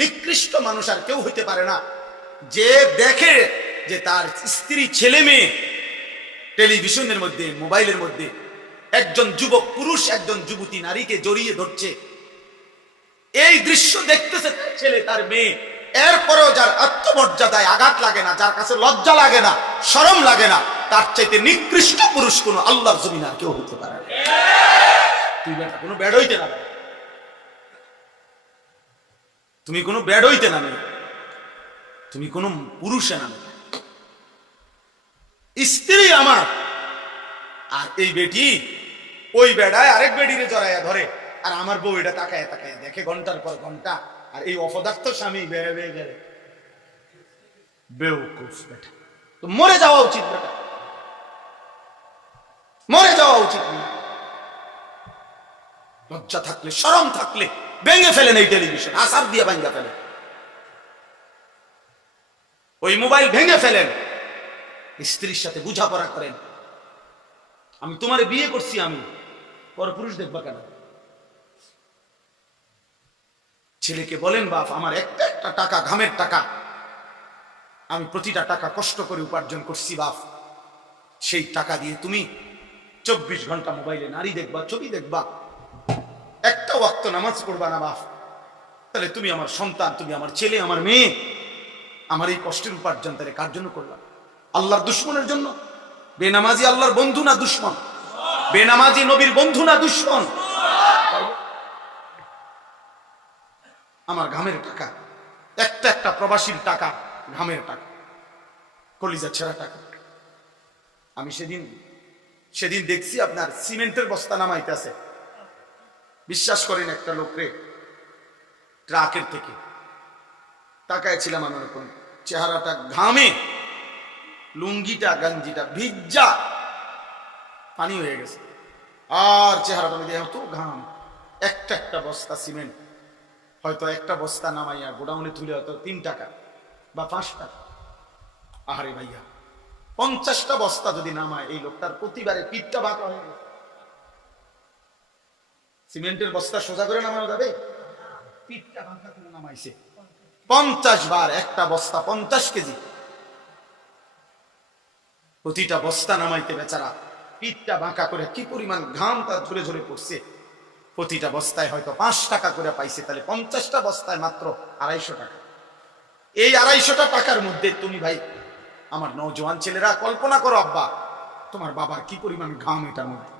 নিকৃষ্ট মানুষ আর কেউ হইতে পারে না, যে দেখে যে তার স্ত্রী ছেলে মেয়ে টেলিভিশনের মধ্যে মোবাইলের মধ্যে একজন যুবক পুরুষ একজন যুবতী নারীকে জড়িয়ে ধরছে। এই দৃশ্য দেখতেছে ছেলে তার মেয়ে, এরপরেও যার আত্মমর্যাদায় আঘাত লাগে না, যার কাছে লজ্জা লাগে না, শরম লাগে না, তার চাইতে নিকৃষ্ট পুরুষ কোন আল্লাহর জমিনে আর কেউ হতে পারে না। তুই বেটা কোনো ব্যাড হইতে না, তুমি কোনো ব্যাড হইতে না, তুমি কোনো পুরুষে না, স্ত্রী আমার। আর এই বেটি ওই বেড়ায় আরেক বেডিরে জড়াইয়া ধরে, আর আমার বউ এটা তাকায় তাকায় দেখে ঘন্টার পর ঘন্টা, আর এই অপদার্থ স্বামী বেয়ে বেয়ে গেলে বেউকুফ বেটা। তো মরে যাওয়া উচিত বেটা, মরে যাওয়া উচিত। লজ্জা থাকলে শরম থাকলে ভেঙে ফেলেন এই টেলিভিশন, আসার দিয়ে ভেঙে ফেলেন, ওই মোবাইল ভেঙে ফেলেন, স্ত্রীর সাথে বুঝাপড়া করেন। আমি তোমারে বিয়ে করছি, আমি পরপুরুষ দেখবা কেন? ছেলেকে বলেন, বাপ আমার একটা একটা টাকা ঘামের টাকা, আমি প্রতিটা টাকা কষ্ট করে উপার্জন করছি বাপ, সেই টাকা দিয়ে তুমি 24 ঘন্টা মোবাইলে নারী দেখবা, ছবি দেখবা, একটা ওয়াক্ত নামাজ পড়বা না বাপ, তাহলে তুমি আমার সন্তান, তুমি আমার ছেলে, আমার মেয়ে, আমার এই কষ্টের উপার্জন তাহলে কার জন্য করবা? আল্লাহর দুশ্মনের জন্য? বেনামাজি আল্লাহর বন্ধু না দুশ্মন? বেনামাজি নবীর বন্ধু না দুশ্মন? আমার ঘামের টাকা, একটা একটা প্রবাসীর টাকা, ঘামের টাকা, কলিজা ছেঁড়া টাকা। আমি সেদিন দেখছি আপনার সিমেন্টের বস্তা নামাইতেছে, বিশ্বাস করেন একটা লোকরে ট্রাকের থেকে তাকায় ছিলাম, আমার কোন চেহারাটা ঘামে, লুঙ্গিটা গাঞ্জিটা ভিজা পানি হয়ে গেছে, আর চেহারাটা মধ্যে এত ঘাম। একটা একটা বস্তা সিমেন্ট, হয়তো একটা বস্তা নামাইয়া গোডাউনে তুলে হয়তো 3 টাকা বা 5 টাকা। আহারে ভাইয়া, 50টা বস্তা যদি নামায়, এই লোকটার প্রতিবারে পিঠটা বাঁকা হয়ে গেছে। সিমেন্টের বস্তা সোজা করে নামানো যাবে? পিঠটা বাঁকা করে নামাইছে 50 বার, একটা বস্তা 50 কেজি, প্রতিটা বস্তা নামাইতে বেচারা পিঠটা বাঁকা করে, কি পরিমাণ ঘাম তার ঝরে ঝরে পড়ছে। প্রতিটা বস্তায় হয়তো 5 টাকা করে পাইছে, তাহলে 50টা বস্তায় মাত্র 250 টাকা। এই 250টা টাকার মধ্যে তুমি ভাই, আমার নওজোয়ান ছেলেরা কল্পনা করো, আব্বা তোমার বাবার কি পরিমাণ ঘাম এটার মধ্যে,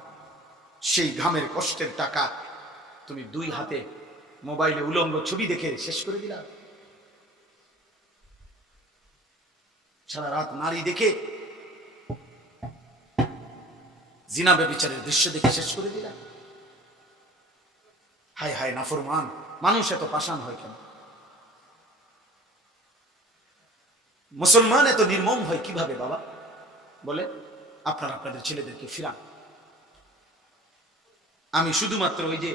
সেই ঘামের কষ্টের টাকা তুমি 2 হাতে মোবাইলে উলঙ্গ ছবি দেখে শেষ করে দিলা। সারা রাত নারী দেখে, জিনা ব্যভিচারের দৃশ্য দেখে শেষ করে দিলা। হায় হায় নাফরমান মানুষ এত পাষাণ হয় কেন? মুসলমান এত নির্মম হয় কিভাবে বাবা? বলে আপনারা আপনাদের ছেলেদেরকে ফিরান। আমি শুধুমাত্র ওই যে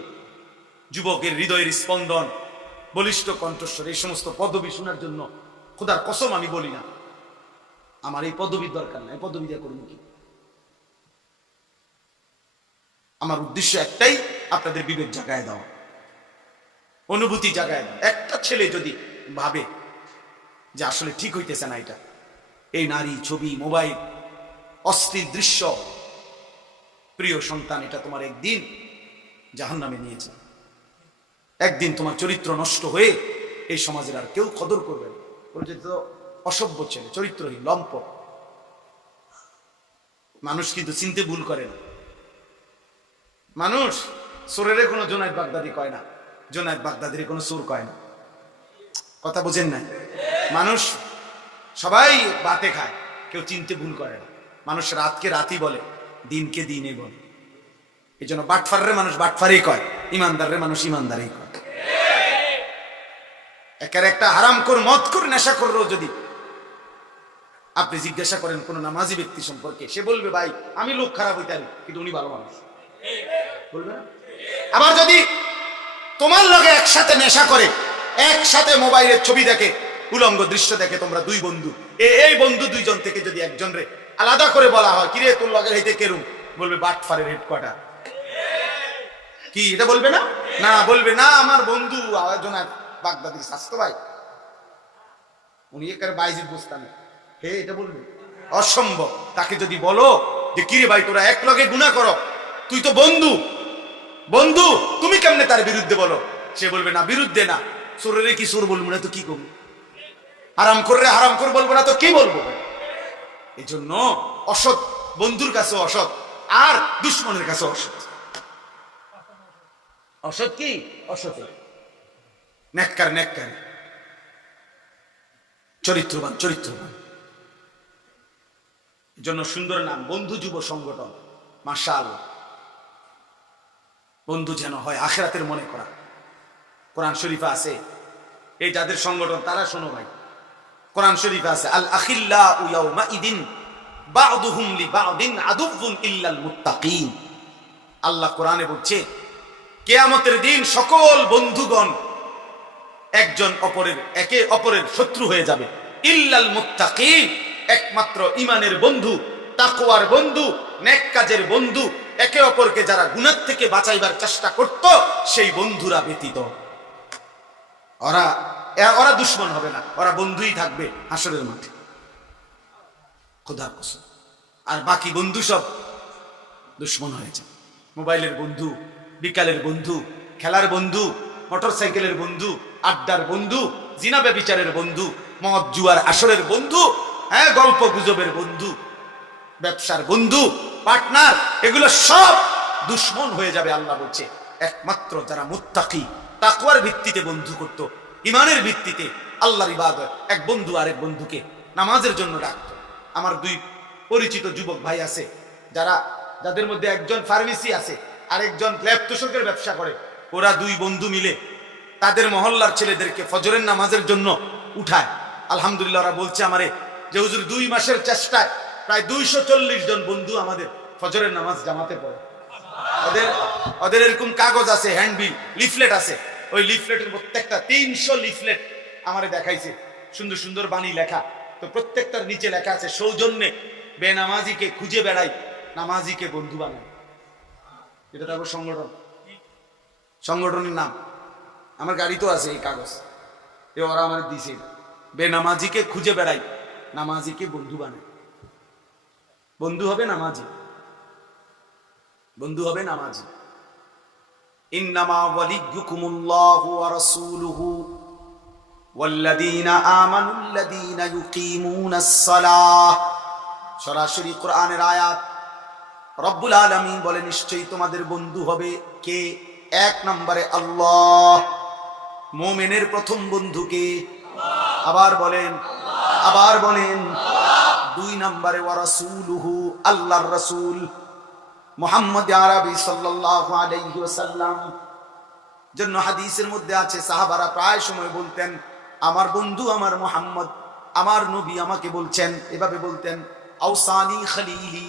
যুবকের হৃদয়ের স্পন্দন, বলিষ্ঠ কণ্ঠস্বর, এই সমস্ত পদবি শোনার জন্য খোদার কসম আমি বলি না। আমার এই পদবীর দরকার নাই, পদবী দিয়ে করবো কি? আমার উদ্দেশ্য একটাই, আপনাদের বিবেক জাগায় দাও, অনুভূতি জাগায় দাও। একটা ছেলে যদি ভাবে যে আসলে ঠিক হইতেছে না এটা, এই নারী, ছবি, মোবাইল, অশ্লীল দৃশ্য, প্রিয় সন্তান, এটা তোমার একদিন জাহান্নামে নিয়েছে। একদিন তোমার চরিত্র নষ্ট হয়ে এই সমাজের আর কেউ কদর করবে না। তো অসভ্য ছেলে, চরিত্রহীন, লম্পট। মানুষ কিন্তু চিনতে ভুল করে না। মানুষ চোরের কোনো জোনায়েদ বাগদাদি কয় না, জোনায়েদ বাগদাদির কোনো চোর কয় না। কথা বোঝেন না? মানুষ সবাই বাতে খায়, কেউ চিনতে ভুল করে না। মানুষ রাতকে রাতই বলে, দিনকে দিনে বলে। এই জন্য বাটফারের মানুষ বাটফারই কয়, ইমানদারের মানুষ ইমানদারই কয়। একের একটা হারামখোর, মদখোর, নেশাখোরও যদি আপনি জিজ্ঞাসা করেন কোন নামাজি ব্যক্তি সম্পর্কে, সে বলবে ভাই আমি লোক খারাপ হইতে পারি কিন্তু উনি ভালো মানুষ, বলবে না? আবার যদি তোমার লগে একসাথে নেশা করে, একসাথে মোবাইলের ছবি দেখে, উলঙ্গ দৃশ্য দেখে, তোমরা দুই বন্ধু, এই বন্ধু দুইজন থেকে যদি একজন রে আলাদা করে বলা হয়, কিরে তোর লগে হইতে কেরুম, বলবে বাটফারের হেডকোয়ার্টার। কি এটা বলবে না? না, বলবে না আমার বন্ধু জোনায়েদ বাগদাদির স্বাস্থ্য ভাই, উনি একের বাইজিদ বুঝতাম, হে এটা বলবে? অসম্ভব। তাকে যদি বলো যে কিরে ভাই তোরা এক লগে গুনাহ করো, তুই তো বন্ধু, বন্ধু তুমি কেমনে তার বিরুদ্ধে বলো? সে বলবে না, বিরুদ্ধে না, চোরের কি চোর বলবো না তো কি করবো, হারাম করে হারাম করে বলবো না তো কি বলবো? এই জন্য অসৎ বন্ধুর কাছে অসৎ, আর দুশ্মনের কাছে অসৎ। অসৎ কি? অসৎ নেককার, নেককার, চরিত্রবান, চরিত্রবান। জন্য সুন্দর নাম বন্ধু যুব সংগঠন। মাশাআল্লাহ, বন্ধু যেন হয় আখিরাতের মনে করা। কোরআন শরীফে আছে, এই যাদের সংগঠন তারা শোনো ভাই, কোরআন শরীফে আছে আল আখিল্লাউ ইয়াউমাইদিন বা'দুহুম লিবা'দিন আদুউন ইল্লাল মুত্তাকিন। আল্লাহ কোরআনে বলছে কিয়ামতের দিন সকল বন্ধুগণ একজন অপরের, একে অপরের শত্রু হয়ে যাবে, ইল্লাল মুত্তাকিন, একমাত্র ঈমানের বন্ধু, তাকওয়ার বন্ধু, নেক কাজের বন্ধু, একে অপরকে যারা গুনাহ থেকে বাঁচাইবার চেষ্টা করত সেই বন্ধুরা ব্যতীত। ওরা দুশমন হবে না, ওরা বন্ধুই থাকবে হাসরের মাঠে, খোদার কসম। আর বাকি বন্ধু সব দুশমন হয়েছে। মোবাইলের বন্ধু, বিকালের বন্ধু, খেলার বন্ধু, মোটরসাইকেলের বন্ধু, আড্ডার বন্ধু, জিনা ব্যভিচারের বন্ধু, মদ জুয়ার আসরের বন্ধু, হ্যাঁ গল্প গুজবের বন্ধু, ব্যবসার বন্ধু, পার্টনার, এগুলো সব দুশমন হয়ে যাবে। আল্লাহ বলছে একমাত্র যারা মুত্তাকি, তাকওয়ার ভিত্তিতে বন্ধু করত, ইমানের ভিত্তিতে আল্লাহর ইবাদত, এক বন্ধু আরেক বন্ধুকে নামাজের জন্য ডাকতো। আমার দুই পরিচিত যুবক ভাই আছে, যাদের মধ্যে একজন ফার্মেসি আছে, আরেকজন ল্যাব তোষকের ব্যবসা করে। ওরা দুই বন্ধু মিলে তাদের মহল্লার ছেলেদেরকে ফজরের নামাজের জন্য উঠায়। আলহামদুলিল্লাহ, ওরা বলছে আমারে যে হুজুর 2 মাসের চেষ্টায় প্রায় 240 জন বন্ধু আমাদের ফজরের নামাজ জামাতে পড়ে। ওদের এরকম কাগজ আছে, হ্যান্ডবিল, লিফলেট আছে, ওই লিফলেটের প্রত্যেকটা 300 লিফলেট আমারে দেখাইছে, সুন্দর সুন্দর বাণী লেখা। তো প্রত্যেকটার নিচে লেখা আছে সৌজন্যে বেনামাজিকে খুঁজে বেড়াই, নামাজিকে বন্ধু বানাই। এটা তারপর সংগঠনের নাম। আমার গাড়ি তো আছে এই কাগজ, ওরা আমার দিছে, বেনামাজিকে খুঁজে বেড়াই, নামাজিকে বন্ধু বানাই। বন্ধু হবে নামাজি, বন্ধু হবে নামাজি। ইন্নামা ওয়ালিয়্যুকুমুল্লাহু ওয়া রাসূলুহু ওয়াল্লাযীনা আমানুল্লাযীনা ইউকিমুনাস সালাহ। সরাসরি কোরআনের আয়াত। রব্বুল আলামিন বলে নিশ্চয়ই তোমাদের বন্ধু হবে কে? 1 নম্বরে আল্লাহ। মুমিনের প্রথম বন্ধু কে? আবার বলেন, আবার বলেন। 2 নম্বরে ওয়া রাসূলুহু, আল্লাহর রাসূল মুহাম্মদ আরবি সাল্লাল্লাহু আলাইহি ওয়াসাল্লাম। জন্য হাদিসের মধ্যে আছে সাহাবারা প্রায় সময় বলতেন আমার বন্ধু আমার মুহাম্মদ, আমার নবী আমাকে বলছেন, এভাবে বলতেন আওসানি খলিলি।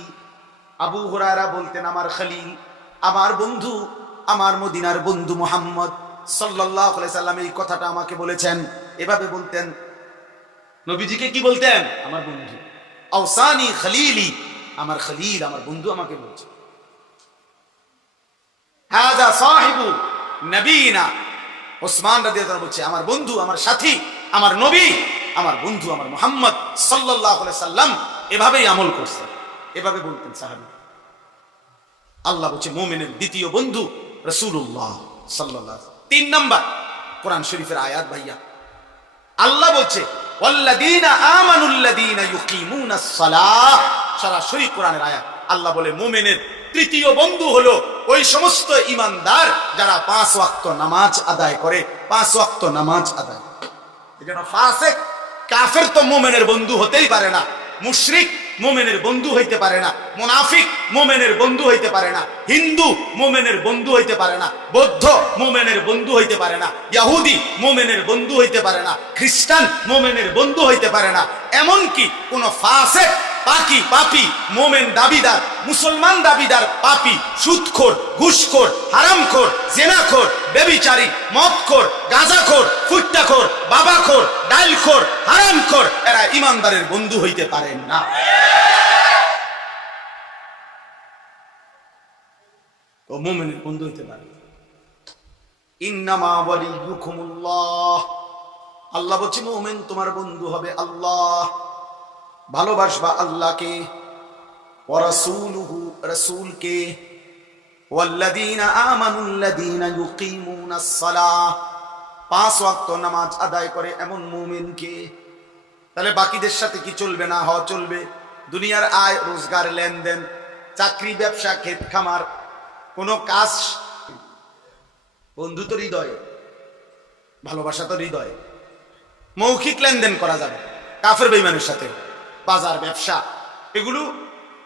আবু হুরায়রা বলতেন আমার খলিল, আমার বন্ধু, আমার মদিনার বন্ধু মুহাম্মদ সাল্লাল্লাহু আলাইহি সাল্লাম এই কথাটা আমাকে বলেছেন, এভাবে বলতেন। নবীজিকে কি বলতেন? আমার বন্ধু। আওসানি খলিলি, আমার খলিল, আমার বন্ধু আমাকে বলছে। হাযা সাহিবু নবীনা, ওসমান রাদিয়াল্লাহু আনহু বলছে আমার বন্ধু, আমার সাথী, আমার নবী, আমার বন্ধু, আমার মুহাম্মদ সাল্লাল্লাহু আলাইহি সাল্লাম এভাবেই আমল করছে। এভাবে বলতেন সাহাবী। আল্লাহ বলছে মুমিনের দ্বিতীয় বন্ধু রাসূলুল্লাহ সাল্লাল্লাহু আলাইহি ওয়াসাল্লাম। 3 নাম্বার কোরআন শরীফের আয়াত ভাইয়া, আল্লাহ বলছে ওয়াল্লাযীনা আমানুল্লাযীনা ইউকিমুনাস সালাহ, সরাসরি কোরআনের আয়াত। আল্লাহ বলে মুমিনের তৃতীয় বন্ধু হলো ওই সমস্ত ঈমানদার যারা 5 ওয়াক্ত নামাজ আদায় করে। 5 ওয়াক্ত নামাজ আদায়। এজন্য ফাসিক কাফের তো মুমিনের বন্ধু হতেই পারে না, মুশরিক মুমিনের বন্ধু হইতে পারে না, মুনাফিক মুমিনের বন্ধু হইতে পারে না, হিন্দু মুমিনের বন্ধু হইতে পারে না, বৌদ্ধ মুমিনের বন্ধু হইতে পারে না, ইহুদি মুমিনের বন্ধু হইতে পারে না, খ্রিস্টান মুমিনের বন্ধু হইতে পারে না। এমনকি কোন ফাসিক পাকি পাপী মুমিন দাবিদার, মুসলমান দাবিদার পাপী, সুদখোর, ঘুষখোর, হারামখোর, জিনাখোর, ব্যভিচারী, মদখোর, গাঁজাখোর, ফুট্টাখোর, বাবাখোর, ডাইলখোর, হারামখোর, এরা ঈমানদারের বন্ধু হইতে পারেন না। ও মুমিনের বন্ধু হইতে পারে। ইন্নামা ওয়ালিয়ুকুমুল্লাহ, আল্লাহ বলছে মুমিন তোমার বন্ধু হবে আল্লাহ। ভালোবাসবা আল্লাহকে, ওয়া রাসূলুহু, রাসূলকে, ওয়াল্লাযীনা আমানুল্লাযীনা ইউকিমুনাস সালাহ, 5 ওয়াক্ত নামাজ আদায় করে এমন মুমিনকে। তাহলে বাকিদের সাথে কি চলবে না? চলবে। দুনিয়ার আয় রোজগার, লেনদেন, চাকরি, ব্যবসা, ক্ষেত খামার, কোনো কাজ। বন্ধু তো হৃদয়ে, ভালোবাসা তো হৃদয়ে। মৌখিক লেনদেন করা যাবে কাফের বেঈমানের সাথে, বাজার, ব্যবসা, এগুলো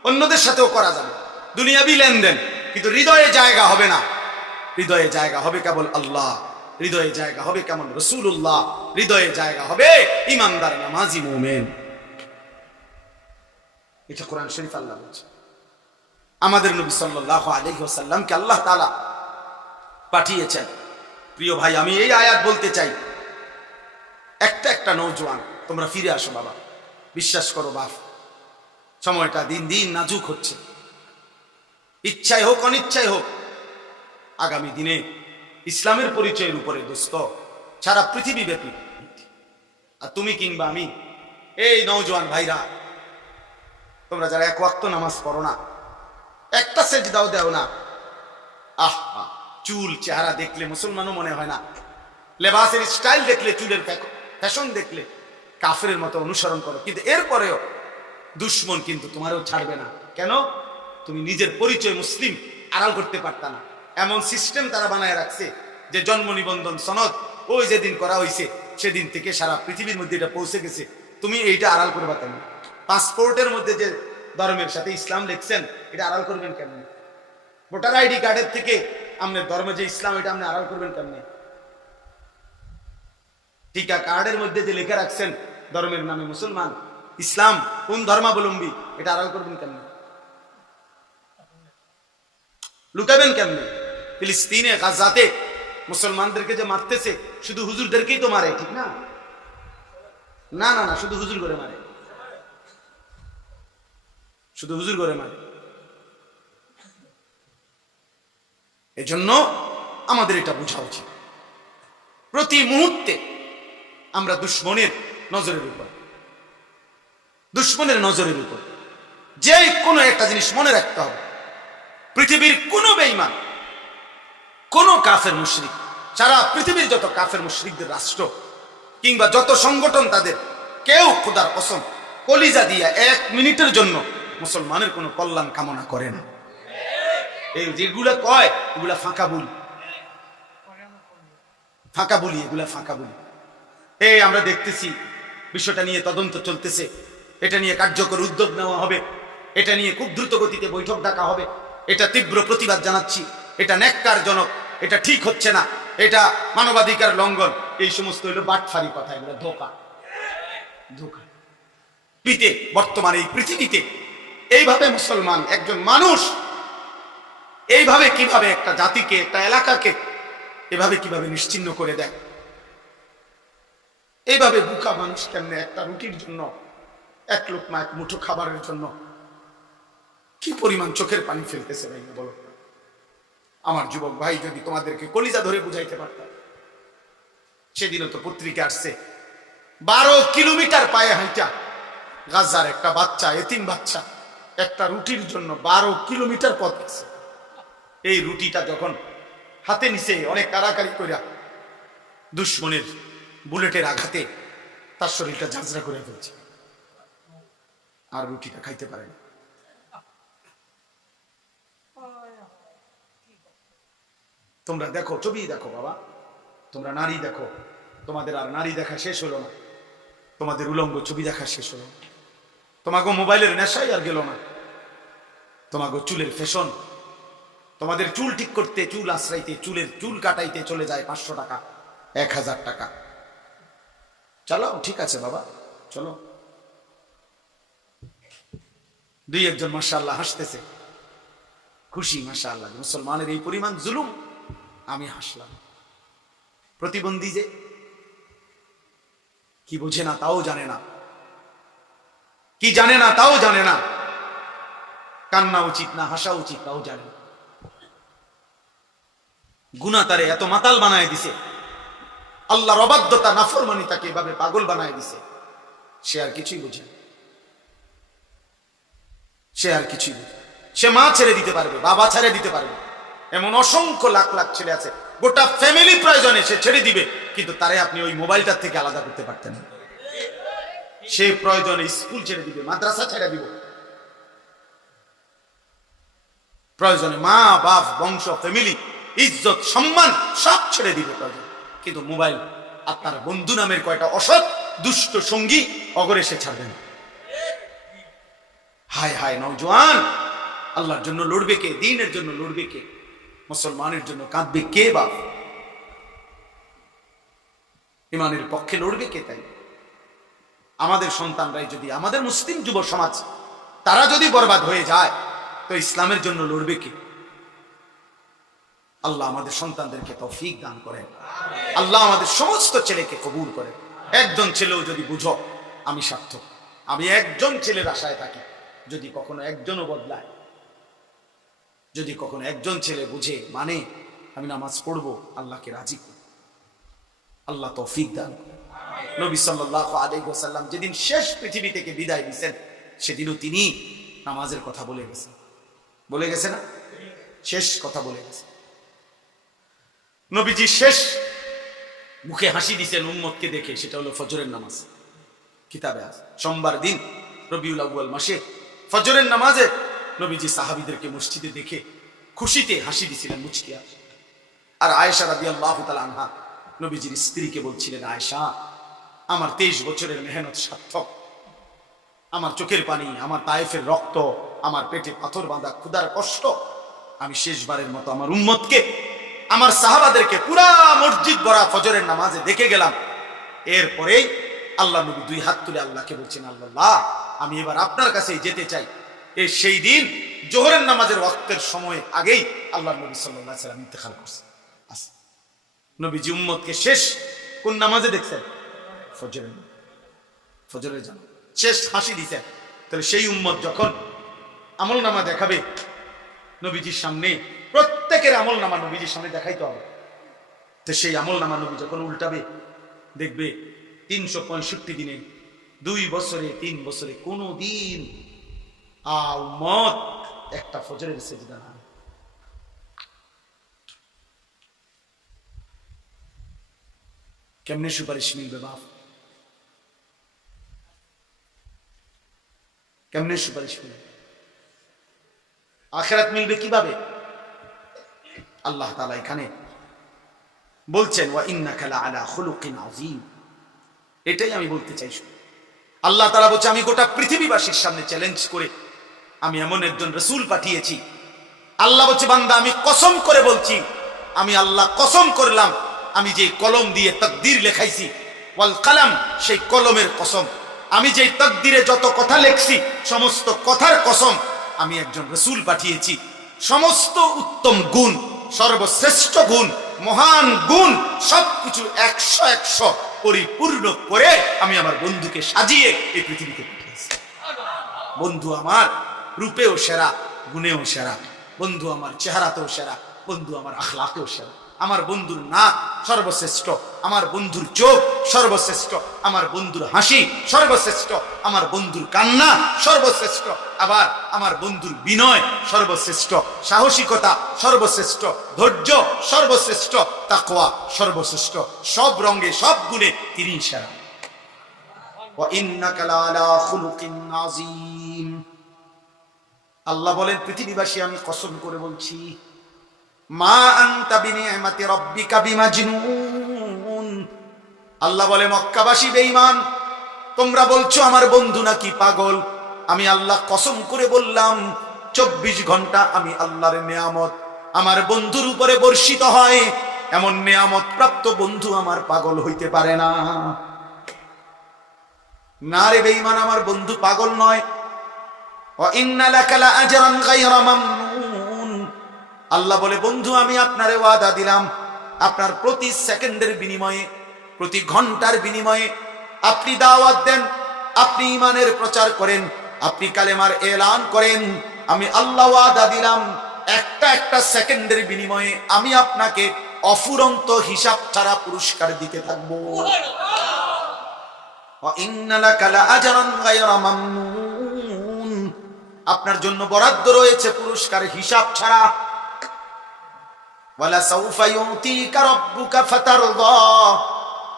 অন্যদের সাথেও করা যাবে, দুনিয়াবি লেনদেন। কিন্তু হৃদয়ে জায়গা হবে না। হৃদয়ে জায়গা হবে কেবল আল্লাহ, হৃদয়ে জায়গা হবে কেমন রাসূলুল্লাহ, হৃদয়ে জায়গা হবে ঈমানদার নামাজি মুমিন। এটা কোরআন শরীফ আল্লাহ বলছে। আমাদের নবী সাল্লাল্লাহু আলাইহি ওয়াসাল্লামকে আল্লাহ তাআলা পাঠিয়েছেন। প্রিয় ভাই, আমি এই আয়াত বলতে চাই, একটা নওজোয়ান তোমরা ফিরে আসো বাবা। বিশ্বাস করো বাপ, সময়টা দিন দিন নাজুক হচ্ছে। ইচ্ছাই হোক অনিচ্ছাই হোক, আগামী দিনে ইসলামের পরিচয়ের উপরে দোস্ত সারা পৃথিবী ব্যাপী। আর তুমি কিংবা আমি, এই নওজোয়ান ভাইরা, তোমরা যারা 1 ওয়াক্ত নামাজ পড়ো না, একটা সেজদাও দেও না, চুল চেহারা দেখলে মুসলমানও মনে হয় না, লেবাসের স্টাইল দেখলে, চুলের ফ্যাশন দেখলে কাফেরের মতো অনুসরণ করো, কিন্তু এরপরেও দুশ্মন কিন্তু তোমারও ছাড়বে না। কেন? তুমি নিজের পরিচয় মুসলিম আড়াল করতে পারতা না। এমন সিস্টেম তারা বানায় রাখছে যে জন্ম নিবন্ধন সনদ ওই যেদিন করা হয়েছে সেদিন থেকে সারা পৃথিবীর মধ্যে এটা পৌঁছে গেছে। তুমি এইটা আড়াল করবা কেন? পাসপোর্টের মধ্যে যে ধর্মের সাথে ইসলাম লিখছেন, এটা আড়াল করবেন কেমন? ভোটার আইডি কার্ডের থেকে আপনার ধর্মে যে ইসলাম, এটা আপনি আড়াল করবেন কেমনে? টিকা কার্ডের মধ্যে যে লেখা রাখছেন ধর্মের নামে মুসলমান, ইসলাম কোন ধর্মাবলম্বী, এটা আড়াল করবেন কেমনে? লুকাবেন কেমনে? ফিলিস্তিনে, গাজাতে মুসলমানদেরকে যে মারতেছে, শুধু হুজুরদেরকেই তো মারে, ঠিক না? না না না, শুধু হুজুর করে মারে, শুধু হুজুর করে মারে। এজন্য আমাদের এটা বোঝা উচিত, প্রতি মুহূর্তে আমরা দুশ্মনের নজরের উপর যে কোনো একটা জিনিস মনে রাখতে হবে, পৃথিবীর কোন বেঈমান, কোন কাফের মুশরিক, সারা পৃথিবীর যত কাফের মুশরিকদের রাষ্ট্র কিংবা যত সংগঠন, তাদের কেউ খোদার কসম কলিজা দিয়া 1 মিনিটের জন্য মুসলমানের কোনো কল্যাণ কামনা করে না। এই যেগুলা কয়, এগুলা ফাঁকা বলি, এগুলা ফাঁকা বলি। এই আমরা দেখতেছি বিষয়টা নিয়ে তদন্ত চলতেছে, এটা নিয়ে কার্যকর উদ্যোগ নেওয়া হবে, এটা নিয়ে খুব দ্রুত গতিতে বৈঠক ডাকা হবে। এটা তীব্র প্রতিবাদ জানাচ্ছি। এটা ন্যাক্কারজনক, এটা ঠিক হচ্ছে না, এটা মানবাধিকার লঙ্ঘন। এই সমস্ত হইল বাটফারি কথা, এগুলো ধোঁকা। বর্তমানে এই পৃথিবীতে এইভাবে মুসলমান একজন মানুষ এইভাবে কিভাবে একটা জাতিকে, একটা এলাকাকে এভাবে কিভাবে নিশ্চিহ্ন করে দেয়? এইভাবে বুকা মানুষ কেমনে একটা রুটির জন্য এক লোকমা এক মুঠো খাবারের জন্য কি পরিমাণ চোখের পানি ফেলতেছে ভাই বলো। আমার যুবক ভাই, যদি তোমাদেরকে কলিজা ধরে বুঝাইতে পারতাম। সেদিনও তো পত্রিকা আসছে, 12 কিলোমিটার পায়ে হাঁটা গাজার একটা বাচ্চা, এতিম বাচ্চা, একটা রুটির জন্য 12 কিলোমিটার পথ গেছে। এই রুটিটা যখন হাতে নিছে, অনেক কারাকারি কইরা দুশ্মনের বুলেটের আঘাতে তার শরীরটা ঝাঁঝরা করে ফেলছে, আর রুটিটা খাইতে পারে না। তোমরা দেখো, ছবি দেখো বাবা, তোমরা নারী দেখো, তোমাদের আর নারী দেখা শেষ হলো না, তোমাদের উলঙ্গ ছবি দেখা শেষ হলো না, তোমাকে মোবাইলের নেশাই আর গেল না, তোমাকে চুলের ফ্যাশন, তোমাদের চুল ঠিক করতে, চুল আশ্রাইতে, চুল কাটাইতে চলে যায় 500 টাকা, 1000 টাকা। চলো ঠিক আছে বাবা, চলো। দুই একজন মাশাআল্লাহ হাসতেছে, খুশি মাশাআল্লাহ, মুসলমানের এই পরিমাণ জুলুম। আমি হাসলাম। প্রতিবন্ধী যে কি বোঝে না তাও জানে না, কি জানে না তাও জানে না, কান্না উচিত না হাসা উচিত তাও জানে না। গুনাহ তারে এত মাতাল বানায় দিছে, আল্লাহর অবাধ্যতা নাফরমানি তাকে এভাবে পাগল বানায় দিছে, সে আর কিছুই বোঝে না, সে আর কিছুই বোঝে। সে মা ছেড়ে দিতে পারবে, বাবা ছেড়ে দিতে পারবে, এমন অসংখ্য লাখ লাখ ছেলে আছে, গোটা ফ্যামিলি প্রয়োজনে সে ছেড়ে দিবে, কিন্তু তারে আপনি ওই মোবাইলটার থেকে আলাদা করতে পারতেন না। সে প্রয়োজনে স্কুল ছেড়ে দিবে, মাদ্রাসা ছেড়ে দিব, প্রয়োজনে মা বাপ বংশ ফ্যামিলি ইজ্জত সম্মান সব ছেড়ে দিবে প্রয়োজন, কিন্তু মোবাইল আর তার বন্ধু নামের কয়টা অসৎ দুষ্ট সঙ্গী অগরে সে ছাড়বে না। হায় হায় নওজোয়ান, আল্লাহর জন্য লড়বে কে? দ্বীনের জন্য লড়বে কে? মুসলমানের জন্য কাঁদবে কে? বাপ ইমানের পক্ষে লড়বে কে? তাই আমাদের সন্তানরাই যদি, আমাদের মুসলিম যুব সমাজ তারা যদি বরবাদ হয়ে যায়, তো ইসলামের জন্য লড়বে কে? আল্লাহ আমাদের সন্তানদেরকে তৌফিক দান করেন, আল্লাহ আমাদের সমস্ত ছেলেকে কবুল করেন। একজন ছেলেও যদি বুঝো আমি সার্থক, আমি একজন ছেলের আশায় থাকি, যদি কখনো একজনও বদলায়, যদি কখনো একজন ছেলে বুঝে মানে আমি নামাজ পড়বো, আল্লাহকে রাজি করব, আল্লাহ তৌফিক দান করেন। নবী সাল্লাল্লাহু আলাইহি ওয়াসাল্লাম যেদিন শেষ পৃথিবী থেকে বিদায় দিয়েছেন, সেদিনও তিনি নামাজের কথা বলে গেছেন, বলে গেছে না? শেষ কথা বলে গেছে। নবীজি শেষ মুখে হাসি দিয়েছেন উম্মতকে দেখে, সেটা হলো ফজরের নামাজ। কিতাবে আছে সোমবার দিন রবিউল আউয়াল মাসে ফজরের নামাজে নবীজি সাহাবীদেরকে মসজিদে দেখে খুশিতে হাসি দিয়েছিলেন, মুচকি হাসি। আর আয়েশা রাদিয়াল্লাহু তাআলা আনহা নবীজির স্ত্রীকে বলছিলেন, আয়েশা আমার 23 বছরের মেহনত সার্থক, আমার চোখের পানি, আমার তায়েফের রক্ত, আমার পেটে পাথর বাঁধা ক্ষুধার কষ্ট, আমি শেষবারের মতো আমার উম্মতকে, আমার সাহাবাদেরকে পুরা মসজিদ ভরা ফজরের নামাজে দেখে গেলাম। এরপরেই আল্লাহ নবী 2 হাত তুলে আল্লাহকে বলছেন, আল্লাহ আমি এবার আপনার কাছেই যেতে চাই। এই সেই দিন জোহরের নামাজের ওয়াক্তের সময় আগেই আল্লাহ নবী সাল্লাল্লাহু আলাইহি ওয়াসাল্লাম ইন্তেকাল করছেন। নবীজি উম্মতকে শেষ কোন নামাজে দেখছেন? ফজরের জানাজা শেষ হাসি দিতেন। তাহলে সেই উম্মত যখন আমল নামা দেখাবে নবীজির সামনে, প্রত্যেকের আমল নামা নবীজির সামনে দেখাইতে হবে। তো সেই আমল নামা নবী যখন উল্টাবে, দেখবে 365 দিনে, 2 বছরে, 3 বছরে কোনো দিন উম্মত একটা ফজরের সেজদা না। কেমনে সুপারিশ মিলবে বাপ? কেমনে সুপারিশ মিলবে? আখিরাত মিলবে কিভাবে? আল্লাহ তাআলা এখানে বলছেন, ওয়া ইন্নাকা লাআলা খুলুকিন আযীম। এটাই আমি বলতে চাই। আল্লাহ তাআলা বলছে, আমি গোটা পৃথিবীবাসীর সামনে চ্যালেঞ্জ করে আমি এমন একজন রাসূল পাঠিয়েছি। আল্লাহ বলছে, বান্দা আমি কসম করে বলছি, আমি আল্লাহ কসম করলাম, আমি যে কলম দিয়ে তাকদীর লেখাইছি, ওয়াল কালাম, সেই কলমের কসম, আমি যে তাকদীরে যত কথা লেখছি সমস্ত কথার কসম, আমি একজন রাসূল পাঠিয়েছি। সমস্ত উত্তম গুণ, সর্বশ্রেষ্ঠ গুণ, মহান গুণ সবকিছু 100 পরিপূর্ণ করে আমি আমার বন্ধুকে সাজিয়ে এই পৃথিবীতে পাঠিয়েছি। বন্ধু আমার রূপেও সেরা, গুণেও সেরা, বন্ধু আমার চেহারাতেও সেরা, বন্ধু আমার আখলাকেও সেরা। আমার বন্ধুর নাক সর্বশ্রেষ্ঠ, আমার বন্ধুর চোখ সর্বশ্রেষ্ঠ, আমার বন্ধুর হাসি সর্বশ্রেষ্ঠ, আমার বন্ধুর কান্না সর্বশ্রেষ্ঠ, আবার আমার বন্ধুর বিনয় সর্বশ্রেষ্ঠ, সাহসিকতা সর্বশ্রেষ্ঠ, ধৈর্য সর্বশ্রেষ্ঠ, তাকওয়া সর্বশ্রেষ্ঠ। সব রঙে সব গুণে তিনি সেরা। ওয়া ইন্নাকা লাআলা খুলুকিন আযীম। আল্লাহ বলেন, পৃথিবীবাসী আমি কসম করে বলছি, মা আনতা বিনিআমাতি রাব্বিকা বিমাজনুন। আল্লাহ বলে, মক্কাবাসী বেঈমান, তোমরা বলছো আমার বন্ধু নাকি পাগল। আমি আল্লাহ কসম করে বললাম, 24 ঘন্টা আমি আল্লাহর নেয়ামত আমার বন্ধুর উপরে বর্ষিত হয়। এমন নেয়ামত প্রাপ্ত বন্ধু আমার পাগল হইতে পারে না। না রে বেঈমান, আমার বন্ধু পাগল নয়। ওয়া ইন্না লাকা লাআজরান গায়রা মামনুন। আল্লাহ বলে, বন্ধু আমি আপনারে ওয়াদা দিলাম, আপনার প্রতি সেকেন্ডের বিনিময়ে, প্রতি ঘন্টার বিনিময়ে আপনি দাওয়াত দেন, আপনি ঈমানের প্রচার করেন, আপনি কালেমার এলান করেন, আমি আল্লাহ ওয়াদা দিলাম একটা একটা সেকেন্ডের বিনিময়ে আমি আপনাকে অফুরন্ত হিসাব ছাড়া পুরস্কার দিতে থাকবো। ওয়া ইন্না লাকা লাআজরান গায়রা মামনুন। আপনার জন্য বরাদ্দ রয়েছে পুরস্কার হিসাব ছাড়া। ওয়ালা সাউফা ইউতিকা রাব্বুকা ফাতারদা।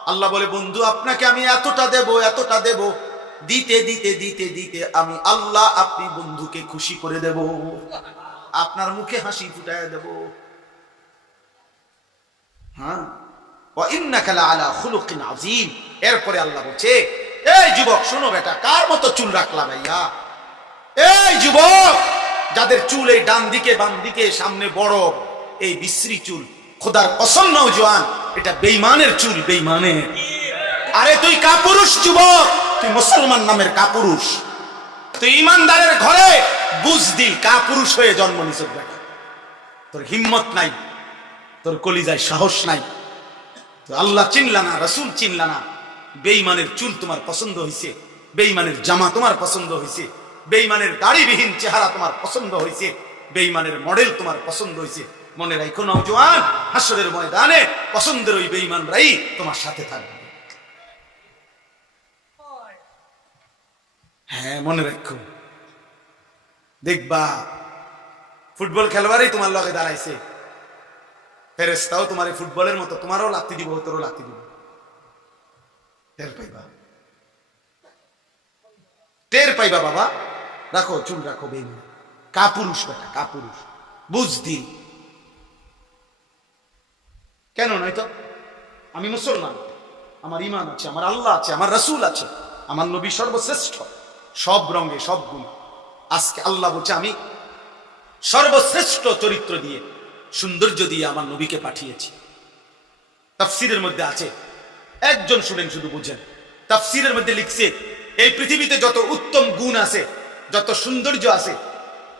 আল্লাহ বলে, বন্ধু আপনাকে আমি এতটা দেব, এতটা দেব, দিতে দিতে দিতে দিতে আমি আল্লাহ আপনি বন্ধুকে খুশি করে দেব, আপনার মুখে হাসি ফুটায় দেব। হ্যাঁ, ওয়া ইন্নাকা লাআলা খুলুকিন আযীম। এরপরে আল্লাহ বলছে, এই যুবক শোনো বেটা, কার মতো চুল রাখলা ভাইয়া? এই যুবক যাদের চুল এই ডান দিকে বাম দিকে সামনে বড়, এই বিশ্রী চুল, খোদার কসম নওজোয়ান, এটা বেঈমানের চুল, বেঈমানের। আরে তুই কাপুরুষ যুবক, তুই মুসলমান নামের কাপুরুষ, তুই ইমানদারের ঘরে বুজদিল কাপুরুষ হয়ে জন্ম নিছ বেটা। তোর হিম্মত নাই, তোর কলিজায় সাহস নাই, তুই আল্লাহ চিনলা না, রাসূল চিনলা না। বেঈমানের চুল তোমার পছন্দ হয়েছে, বেঈমানের জামা তোমার পছন্দ হয়েছে, বেঈমানের দাড়িবিহীন চেহারা তোমার পছন্দ হয়েছে, বেঈমানের মডেল তোমার পছন্দ হয়েছে। মনে রাখো নওজোয়ান, হাসরের ময়দানে পছন্দের ওই বেঈমানরাই তোমার সাথে থাকবে। হ্যাঁ মনে রাখো, দেখবা ফুটবল খেলোয়াড়ই তোমার লগে দাঁড়াইছে, ফেরেশতাও তোমার ফুটবলের মতো তোমারও লাত্তি দিব, তোরও লাত্তি দিব। টের পাইবা, টের পাইবা বাবা। রাখো চুল রাখো, বেঈমান কাপুরুষ বেটা, কাপুরুষ বুঝদি। কেন নয় তো? আমি মুসলমান, আমার ঈমান আছে, আমার আল্লাহ আছে, আমার রাসূল আছে, আমার নবী সর্বশ্রেষ্ঠ, সব রঙে সব গুণ। আজকে আল্লাহ বলছে, আমি সর্বশ্রেষ্ঠ চরিত্র দিয়ে, সৌন্দর্য দিয়ে আমার নবীকে পাঠিয়েছি। তাফসীরের মধ্যে আছে, একজন শুনেন শুধু বুঝেন। তাফসীরের মধ্যে লিখছে, এই পৃথিবীতে যত উত্তম গুণ আছে, যত সৌন্দর্য আছে,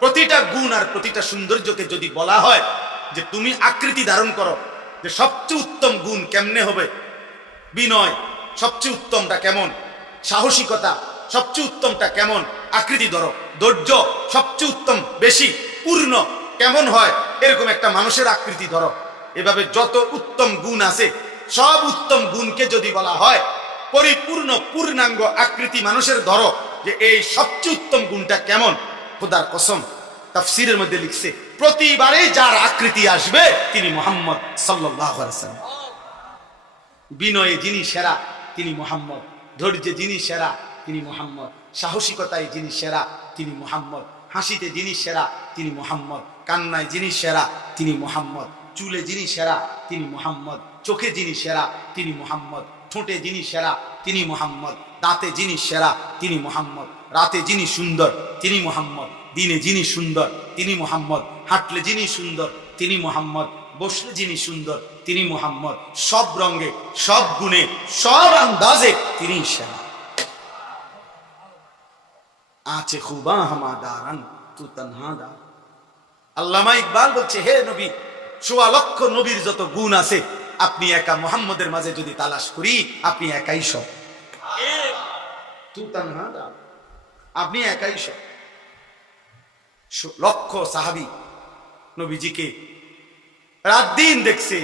প্রতিটা গুণ আর প্রতিটা সৌন্দর্যকে যদি বলা হয় যে তুমি আকৃতি ধারণ করো, যে সবচেয়ে উত্তম গুণ কেমনে হবে, বিনয় সবচেয়ে উত্তমটা কেমন, সাহসিকতা সবচেয়ে উত্তমটা কেমন, আকৃতি ধরো, ধৈর্য সবচেয়ে উত্তম বেশি পূর্ণ কেমন হয়, এরকম একটা মানুষের আকৃতি ধরো। এভাবে যত উত্তম গুণ আছে, সব উত্তম গুণকে যদি বলা হয় পরিপূর্ণ পূর্ণাঙ্গ আকৃতি মানুষের ধরো, যে এই সবচেয়ে উত্তম গুণটা কেমন, খোদার কসম তাফসীরের মধ্যে লিখছে, প্রতিবারেই যার আকৃতি আসবে তিনি মুহাম্মদ সাল্লাল্লাহু আলাইহি ওয়াসাল্লাম। বিনয়ে যিনি সেরা তিনি মুহাম্মদ, ধৈর্যে যিনি সেরা তিনি মুহাম্মদ, সাহসিকতায় যিনি সেরা তিনি মুহাম্মদ, হাসিতে যিনি সেরা তিনি মুহাম্মদ, কান্নায় যিনি সেরা তিনি মুহাম্মদ, চুলে যিনি সেরা তিনি মুহাম্মদ, চোখে যিনি সেরা তিনি মুহাম্মদ, ঠোঁটে যিনি সেরা তিনি মুহাম্মদ, দাঁতে যিনি সেরা তিনি মুহাম্মদ, রাতে যিনি সুন্দর তিনি মুহাম্মদ, দিনে যিনি সুন্দর তিনি মুহাম্মদ, হাঁটলে যিনি সুন্দর তিনি মুহাম্মদ, বসলে যিনি সুন্দর তিনি মুহাম্মদ, সব রঙে সব গুণে সব আন্দাজে তিনি সেরা। আছে খুবা হামাদারান তু তনহাদা। আল্লামা ইকবাল বলছে, হে নবী, ১৬ লক্ষ নবীর যত গুণ আছে, আপনি একা মুহাম্মদের মাঝে যদি তালাশ করি, আপনি একাই সব। তু তনহাদা, আপনি একাই সব। লক্ষ সাহাবী নবীজিকে রাত দিন দেখছে,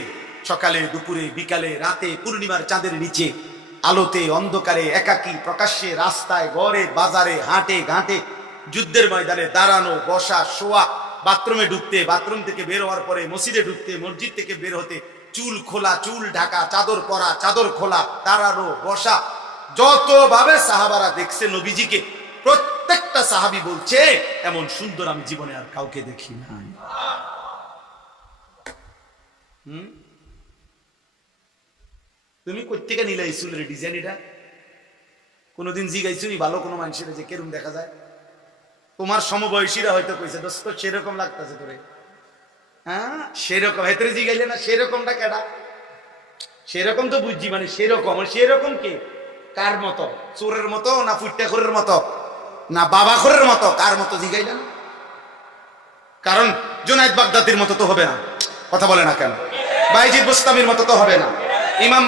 সকালে দুপুরে বিকালে রাতে, পূর্ণিমার চাঁদের নিচে, আলোতে অন্ধকারে, একাকী, প্রকাশ্যে, রাস্তায়, ঘরে, বাজারে, হাটে ঘাটে, যুদ্ধের ময়দানে, দাঁড়ানো, বসা, শোয়া, বাথরুমে ঢুকতে, বাথরুম থেকে বের হওয়ার পরে মসজিদে ঢুকতে, মসজিদ থেকে বের হতে, চুল খোলা, চুল ঢাকা, চাদর পরা, চাদর খোলা, দাঁড়ানো, বসা, যতভাবে সাহাবারা দেখছে নবীজিকে, প্রত্যেকটা সাহাবী বলছে এমন সুন্দর আমি জীবনে আর কাউকে দেখি নাই। তুমি কোত্থেকে নিলে এই চুলের ডিজাইন? এটা কোনোদিন জিগাইছো নি ভালো কোনো মানুষের যে কেরম দেখা যায়? তোমার সমবয়সীরা হয়তো কইছে দোস্ত সেরকম লাগতেছে তোরে, হ্যাঁ সেরকম, হেতরে জিগাইলে না সেরকমটা কেডা? সেরকম তো বুঝছি, মানে সেরকম, সেরকম কে? কার মতো? চোরের মতো না ফুট্টাখোরের মতো না বাবাখোরের মতো? কার মতো জিগাইলেন? কারণ জুনায়েদ বাগদাদির মতো তো হবে না, কথা বলে না কেন? বাইজিদ বুস্তামির মতো তো হবে না, ইমাম